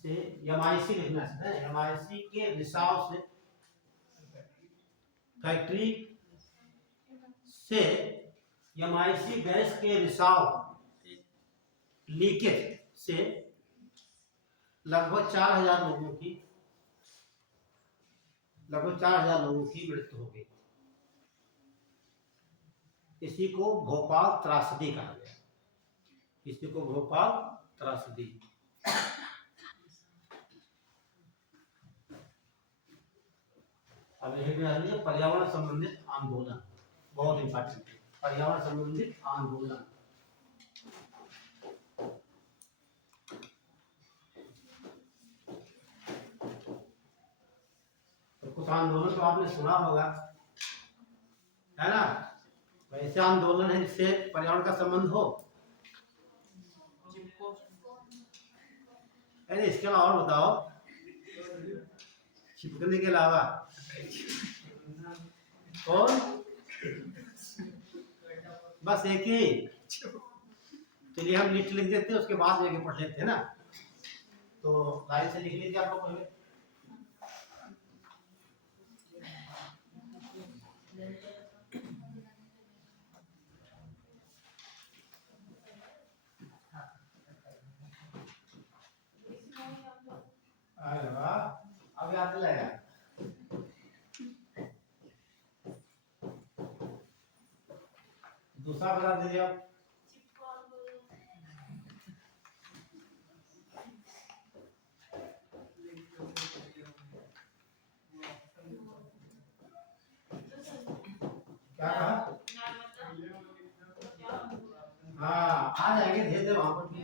से एमआईसी लिखना है, एमआईसी के रिसाव से, फैक्ट्री से एमआईसी गैस के रिसाव लीकेज से लगभग 4000 लोगों की मृत्यु हो गई। इसी को भोपाल त्रासदी कहा गया, इसी को भोपाल त्रासदी। अब यह पर्यावरण संबंधित आंदोलन, बहुत इंपॉर्टेंट है, पर्यावरण संबंधित आंदोलन। तो कुछ आंदोलन तो आपने सुना होगा, है ना। ऐसे आंदोलन है जिससे पर्यावरण का संबंध हो। अरे इसके अलावा और बताओ, चिपकने के अलावा कौन? बस एक ही, चलिए हम लिस्ट लिख देते हैं, उसके बाद लेके पढ़ लेते हैं ना। तो लाइन से लिख लीजिए आप लोग पहले। अरे वाह, अब याद लगा। दूसरा बता दीजिए आप। क्या कहा? हाँ, आ जाएंगे धीरे धीरे वहां पर भी।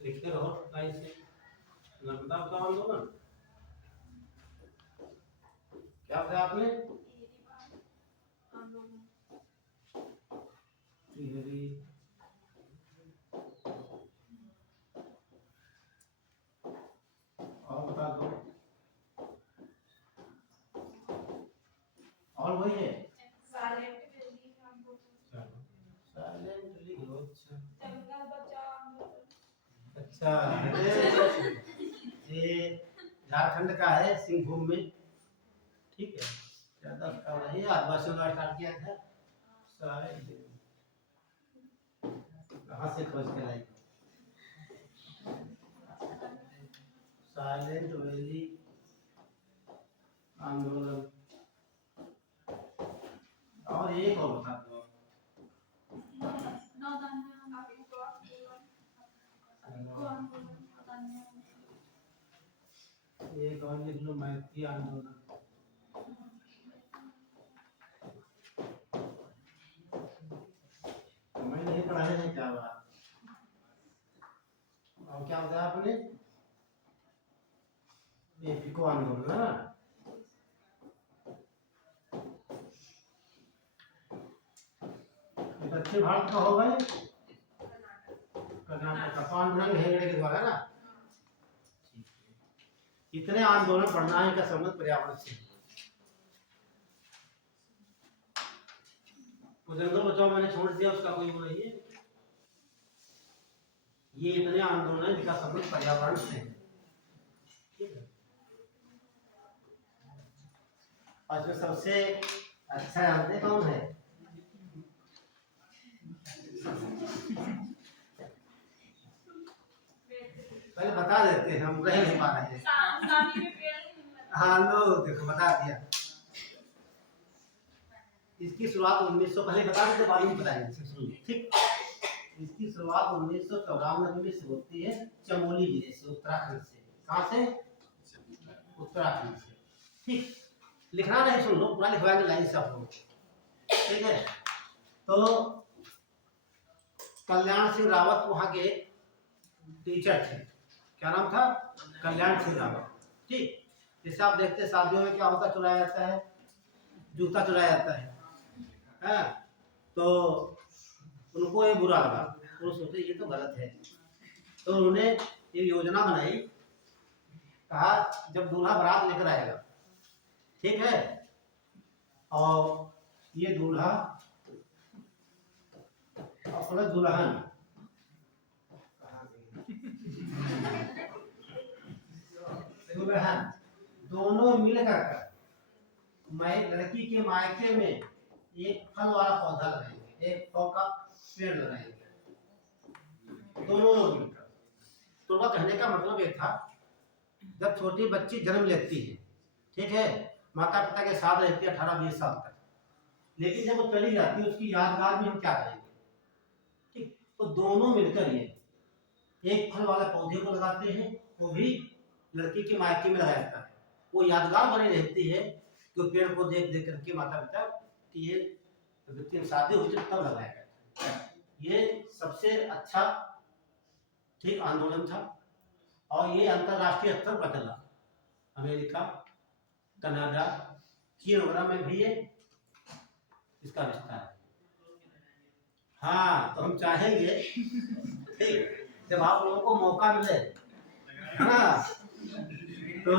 लिखते रहो लाइन से। नर्मदा बताओ आंदोलन क्या बताया आपने? टिहरी और बता दो, और वही है साइलेंट लिख लो। अच्छा, ये झारखंड का है, सिंहभूम में, ठीक है। ज्यादा नहीं, आदिवासियों का स्टार्ट किया था। कहाँ से खोज के लाई? साइलेंट वैली आंदोलन। और एक और बता दो। एक और लिख लो, मैत्री आंदोलन। मैं नहीं पढ़ा है क्या बात। और क्या बताया आपने? एपिको आंदोलन है ना। दक्षिण भारत का होगा ये, कर्नाटक का, पांडुरंग हेगड़े के द्वारा ना। इतने आंदोलन पढ़ना है, इनका संबंध पर्यावरण से। वो जंगल बचाओ मैंने छोड़ दिया, उसका कोई वो नहीं है। ये इतने आंदोलन है जिनका संबंध पर्यावरण से है। और जो सबसे अच्छा जानते कौन है? पहले बता देते हैं, हम रह नहीं पा रहे हैं। हाँ लो देखो बता दिया। इसकी शुरुआत 1900, पहले बता देते बाद में बताएंगे, ठीक। इसकी शुरुआत 1994 में से होती है, चमोली जिले से, उत्तराखंड से। कहाँ से? उत्तराखंड से, ठीक। लिखना नहीं, सुन लो, पूरा लिखवाएंगे लाइन से आप लोग, ठीक है। तो कल्याण सिंह रावत वहाँ के टीचर थे। क्या नाम था? कल्याण सिंह रावत, ठीक। जैसे आप देखते हैं शादियों में क्या होता, चुराया जाता है, जूता चुराया जाता है, तो उनको ये बुरा लगा, वो सोचे ये तो गलत है। तो उन्होंने ये योजना बनाई, कहा जब दूल्हा बारात लेकर आएगा, ठीक है, और ये दूल्हा अपना दुल्हन दोनों मिलकर लड़की के मायके में एक फल वाला पौधा लगाएंगे, एक फल का पेड़ लगाएंगे, दोनों लोग मिलकर। तो उनका कहने का मतलब ये था, जब छोटी बच्ची जन्म लेती है, ठीक है, माता पिता के साथ रहती है 18-20 साल तक, लेकिन जब वो चली जाती है उसकी यादगार में हम क्या करेंगे, ठीक। तो दोनों मिलकर ये एक फल वाले पौधे को लगाते हैं, वो भी लड़की के मायके में लगाया जाता है। वो यादगार बनी रहती है कि पेड़ को देख देख करके माता पिता कि ये व्यक्ति शादी हुई तब लगाया गया। ये सबसे अच्छा, ठीक, आंदोलन था। और ये अंतरराष्ट्रीय स्तर पर चला, अमेरिका, कनाडा, चीन वगैरह में भी ये इसका विस्तार है। हाँ, तो हम चाहेंगे, ठीक, जब आप लोगों को मौका मिले, है ना, तो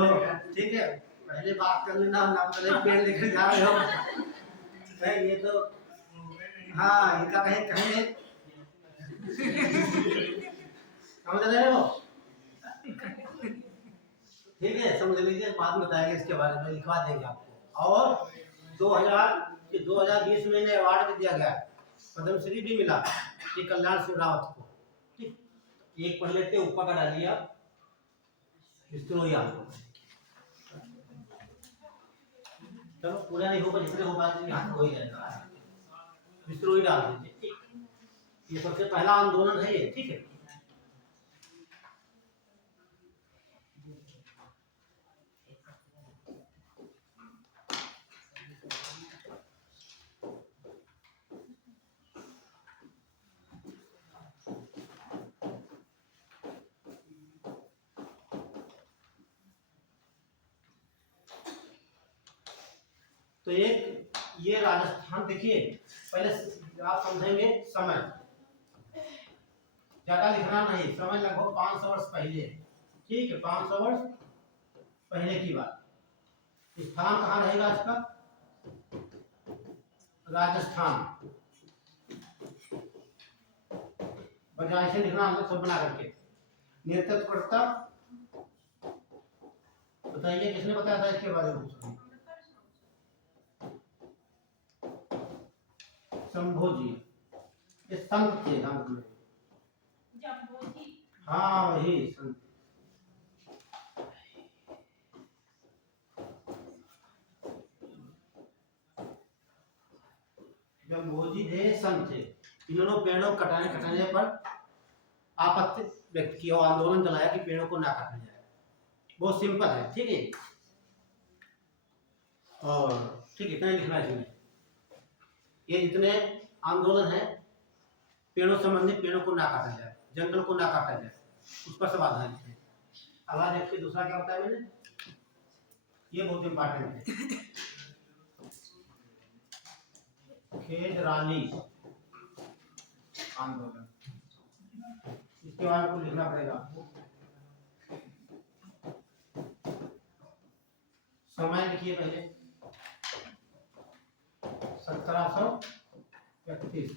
ठीक है, पहले बात कर लेना, ना पहले पेड़ लेकर जा रहे हो, ये तो हाँ, इनका कहीं कहीं समझ रहे हो, ठीक है, समझ लीजिए, बाद में बताएंगे इसके बारे में, लिखवा देंगे आपको। और 2020 में इन्हें अवार्ड भी दिया गया, पद्मश्री भी मिला ये कल्याण सिंह रावत को, ठीक। एक पढ़ लेते, ऊपर का डालिए आप, विस्त्रोई आपको, चलो पूरा नहीं होगा, जितने हो पाए यहाँ हो ही जाएगा, विस्त्रोई डाल दीजिए, ठीक। ये सबसे पहला आंदोलन है ये, ठीक है। तो एक ये राजस्थान, देखिए पहले आप समझेंगे समय, ज्यादा लिखना नहीं, समय लगभग 500 वर्ष पहले, ठीक है, 500 वर्ष पहले की बात। स्थान कहाँ रहेगा इसका? राजस्थान। बजाय से लिखना हमने सब बना करके। नेतृत्वकर्ता बताइए, किसने बताया था इसके बारे में? शंभोजी, ये संत थे, हाँ वही संत। शंभोजी थे, संत थे। इन्होंने पेड़ों कटाने पर आपत्ति व्यक्त की और आंदोलन चलाया कि पेड़ों को ना काटा जाए, बहुत सिंपल है, ठीक है। और ठीक है, इतना लिखना है इसमें। ये जितने आंदोलन है पेड़ों संबंधित, पेड़ों को ना काटा जाए, जंगल को ना काटा जाए, उस पर सब आधारित है। अब आज देखिए दूसरा क्या बताया मैंने, ये बहुत इंपॉर्टेंट है। खेजराली आंदोलन, इसके बारे में लिखना पड़ेगा आपको। समय लिखिए पहले 1731।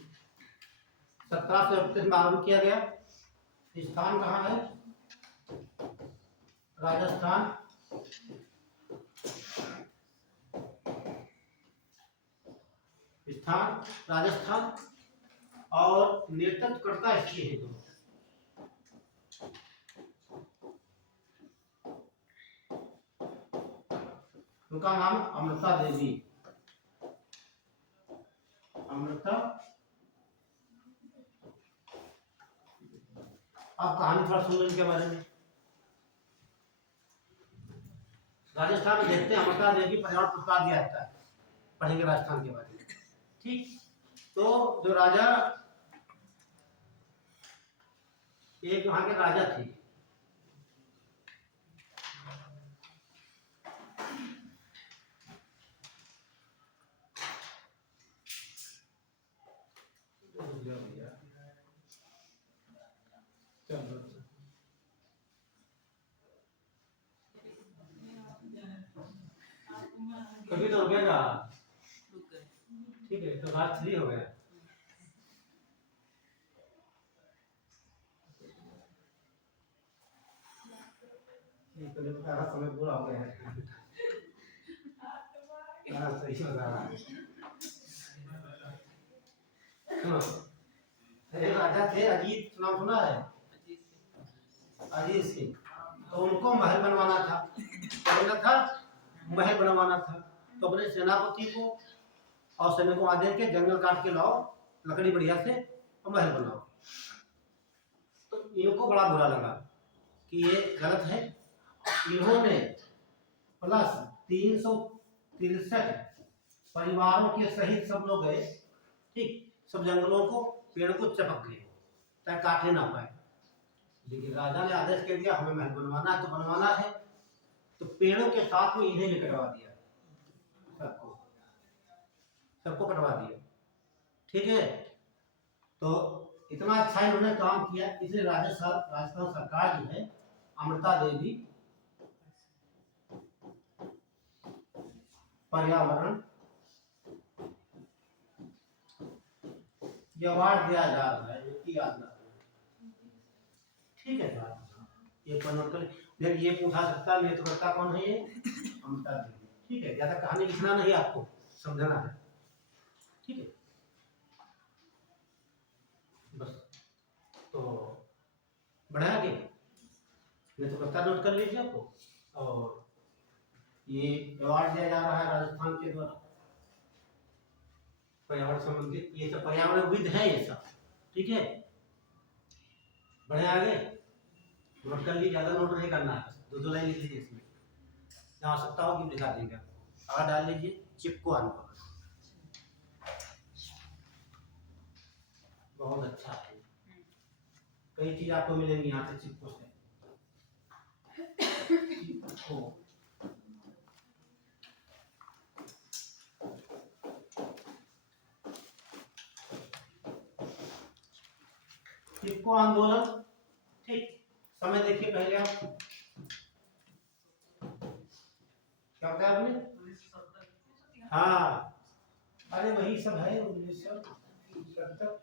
1731 में आरंभ किया गया। स्थान कहाँ है? राजस्थान। स्थान राजस्थान और नेतृत्वकर्ता इसके हैं दो। उनका नाम अमृता देवी। अमृता। आप कहानी थोड़ा सुन इनके बारे में। राजस्थान में देखते हैं अमृता देवी पर्यावरण पुरस्कार दिया जाता है, पढ़ेंगे राजस्थान के बारे में, ठीक। तो जो राजा, एक वहां के राजा थे, कभी तो हो गया, ठीक है, तो बात 3 हो गया। तो सारा समय पूरा हो गया है। सही बता रहा है। सुनो, एक राजा थे अजीत, नाम सुना है? अजीत सिंह। तो उनको महल बनवाना था, बनना था, महल बनवाना था। तो अपने सेनापति को और सैनिकों को आदेश के जंगल काट के लाओ, लकड़ी बढ़िया से, और महल बनाओ। तो इनको बड़ा बुरा लगा कि ये गलत है। इन्होंने प्लस 363 परिवारों के सहित सब लोग गए, ठीक, सब जंगलों को, पेड़ को चपक गए ताकि काटने ना पाए। लेकिन राजा ने आदेश कर दिया हमें महल बनवाना है तो बनवाना है, तो पेड़ों के साथ में इन्हें भी कटवा दिया, सबको कटवा दिया, ठीक है। तो इतना अच्छा इन्होंने काम किया, इसलिए राजस्थान सरकार जो है अमृता देवी पर्यावरण अवार्ड दिया जा रहा है, इसकी याद रखना, ठीक है। ये फिर ये पूछा सकता है नेतृत्वकर्ता कौन है? ये अमृता देवी, ठीक है। ज्यादा कहानी लिखना नहीं, आपको समझना है, ठीक है। बस तो बढ़ा के नेतृत्वकर्ता नोट कर लीजिए आपको। और ये अवार्ड दिया जा रहा है राजस्थान के द्वारा पर्यावरण संबंधित, ये सब पर्यावरणविद है ये सब, ठीक है। बढ़े आगे, नोट कर लीजिए, ज्यादा नोट नहीं करना है, 2 लाइन लिख लीजिए इसमें, जहाँ आवश्यकता होगी दिखा देंगे आपको। आगे डाल लीजिए चिपको आंदोलन, बहुत अच्छा है, कई चीज आपको मिलेंगी यहाँ से चिपको से। चिपको आंदोलन, ठीक। समय देखिए पहले आप, क्या बताया आपने? हाँ, अरे वही सब है 1970।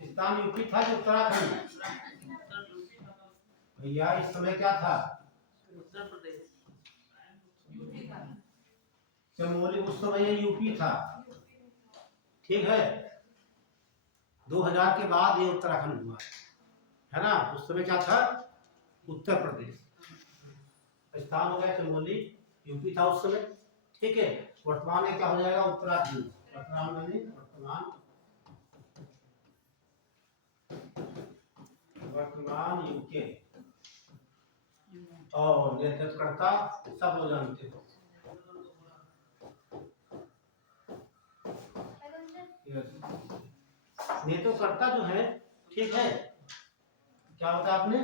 स्थान यूपी था कि उत्तराखंड? भैया इस समय क्या था? उत्तर प्रदेश। चमोली उस समय ये यूपी था, ठीक है। 2000 के बाद ये उत्तराखंड हुआ है ना। उस समय क्या था? उत्तर प्रदेश। स्थान हो गया चमोली, यूपी था उस समय, ठीक है। वर्तमान में क्या हो जाएगा? उत्तराखंड। वर्तमान यूके, और नेतृत्वकर्ता सब लोग जानते हो। नेतृत्वकर्ता जो है, ठीक है, क्या बताया आपने?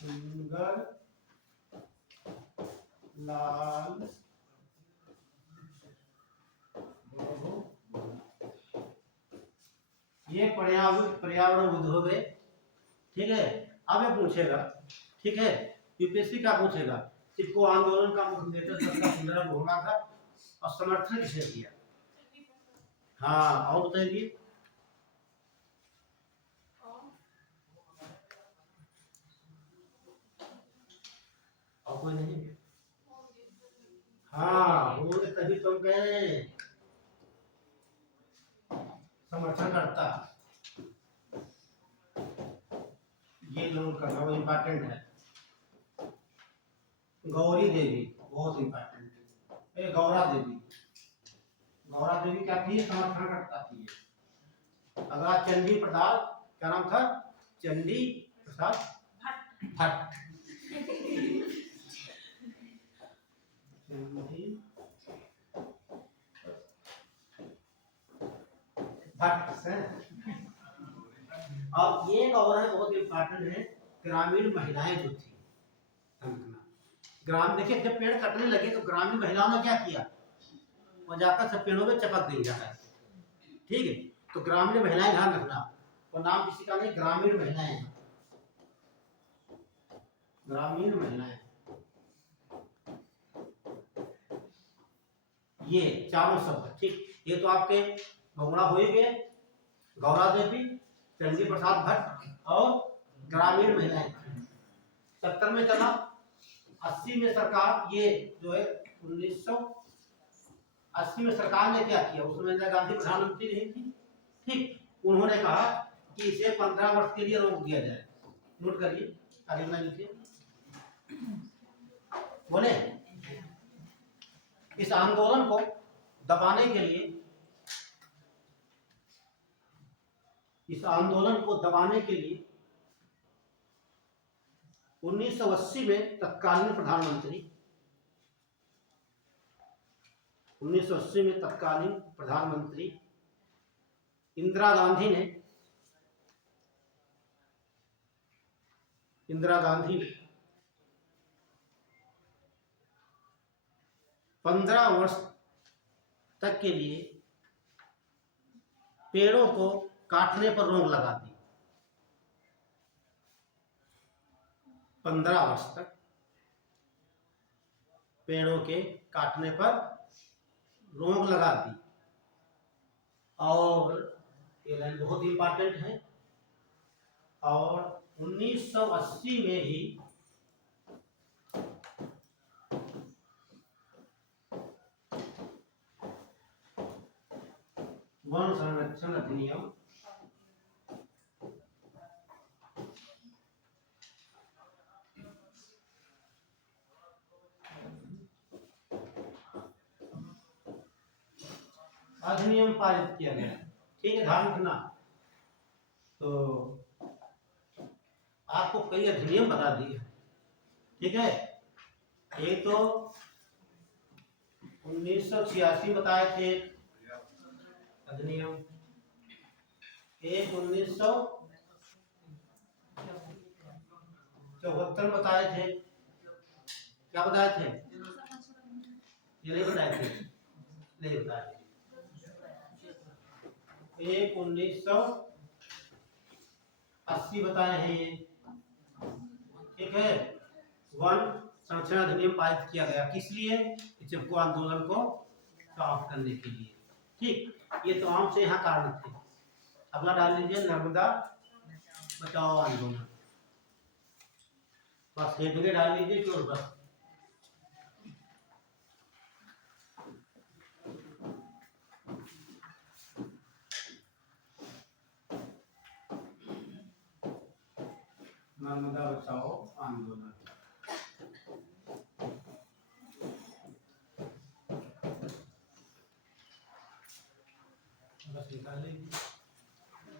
सुंदर लाल बहू, ये पर्यावरण हो गए, ठीक है। अब ये पूछेगा, ठीक है, यूपीएससी का पूछेगा, चिपको आंदोलन का मुख्य नेतृत्व सुंदर घोड़ा था और समर्थन किसने किया? हाँ, और बताइए। और कोई नहीं? हाँ, वो तभी तुम कह रहे हैं समर्थन करता। ये लोग करना वो इम्पोर्टेंट है। गौरी देवी बहुत इम्पोर्टेंट है। गौरा देवी, गौरा देवी क्या थी? समर्थन करता थी। अगला चंडी प्रसाद, क्या नाम था? चंडी प्रसाद भट्ट। भट्ट है। अब ये गौरा बहुत इम्पोर्टेंट है। ग्रामीण महिलाएं जो थी, ग्राम, देखिए जब पेड़ कटने लगे तो ग्रामीण महिलाओं ने क्या किया? वो जाकर सब पेड़ों में चपक दी जाकर, ठीक है। तो ग्रामीण महिलाएं ध्यान रखना, वो नाम किसी का नहीं, ग्रामीण महिलाएं, ग्रामीण महिलाएं, ये चारों शब्द, ठीक। ये तो आपके बहुड़ा हो ही गए, गौरा देवी, चंडी प्रसाद भट्ट और ग्रामीण महिलाएं। 70 में चला, 80 में सरकार, ये जो है 1980 में सरकार ने क्या किया? उसमें इंदिरा गांधी प्रधानमंत्री रही थी, ठीक। उन्होंने कहा कि इसे 15 वर्ष के लिए रोक दिया जाए। नोट करिए, आगे मैं नीचे बोले, इस आंदोलन को दबाने के लिए, इस आंदोलन को दबाने के लिए 1980 में तत्कालीन प्रधानमंत्री, 1980 में तत्कालीन प्रधानमंत्री इंदिरा गांधी ने 15 वर्ष तक के लिए पेड़ों को काटने पर रोक लगा दी। 15 वर्ष तक पेड़ों के काटने पर रोक लगा दी। और ये लाइन बहुत इंपॉर्टेंट है। और 1980 में ही वन संरक्षण अधिनियम पारित किया गया, ठीक है, ध्यान रखना। तो आपको कई अधिनियम बता दिए, ठीक है। एक तो 1986 बताए थे अधिनियम, एक 1974 बताए थे। क्या बताए थे? ये नहीं बताए थे, नहीं बताए थे। एक 1980 बताए हैं ये, ठीक है। वन संरक्षण अधिनियम पारित किया गया, किस लिए? चिपको आंदोलन को समाप्त करने के लिए, ठीक। ये तमाम से यहाँ कारण थे। अगला डाल लीजिए, नर्मदा बचाओ आंदोलन, बस हेडगे डाल लीजिए क्यों, बस। नर्मदा बचाओ आंदोलन, बस निकाल लीजिए।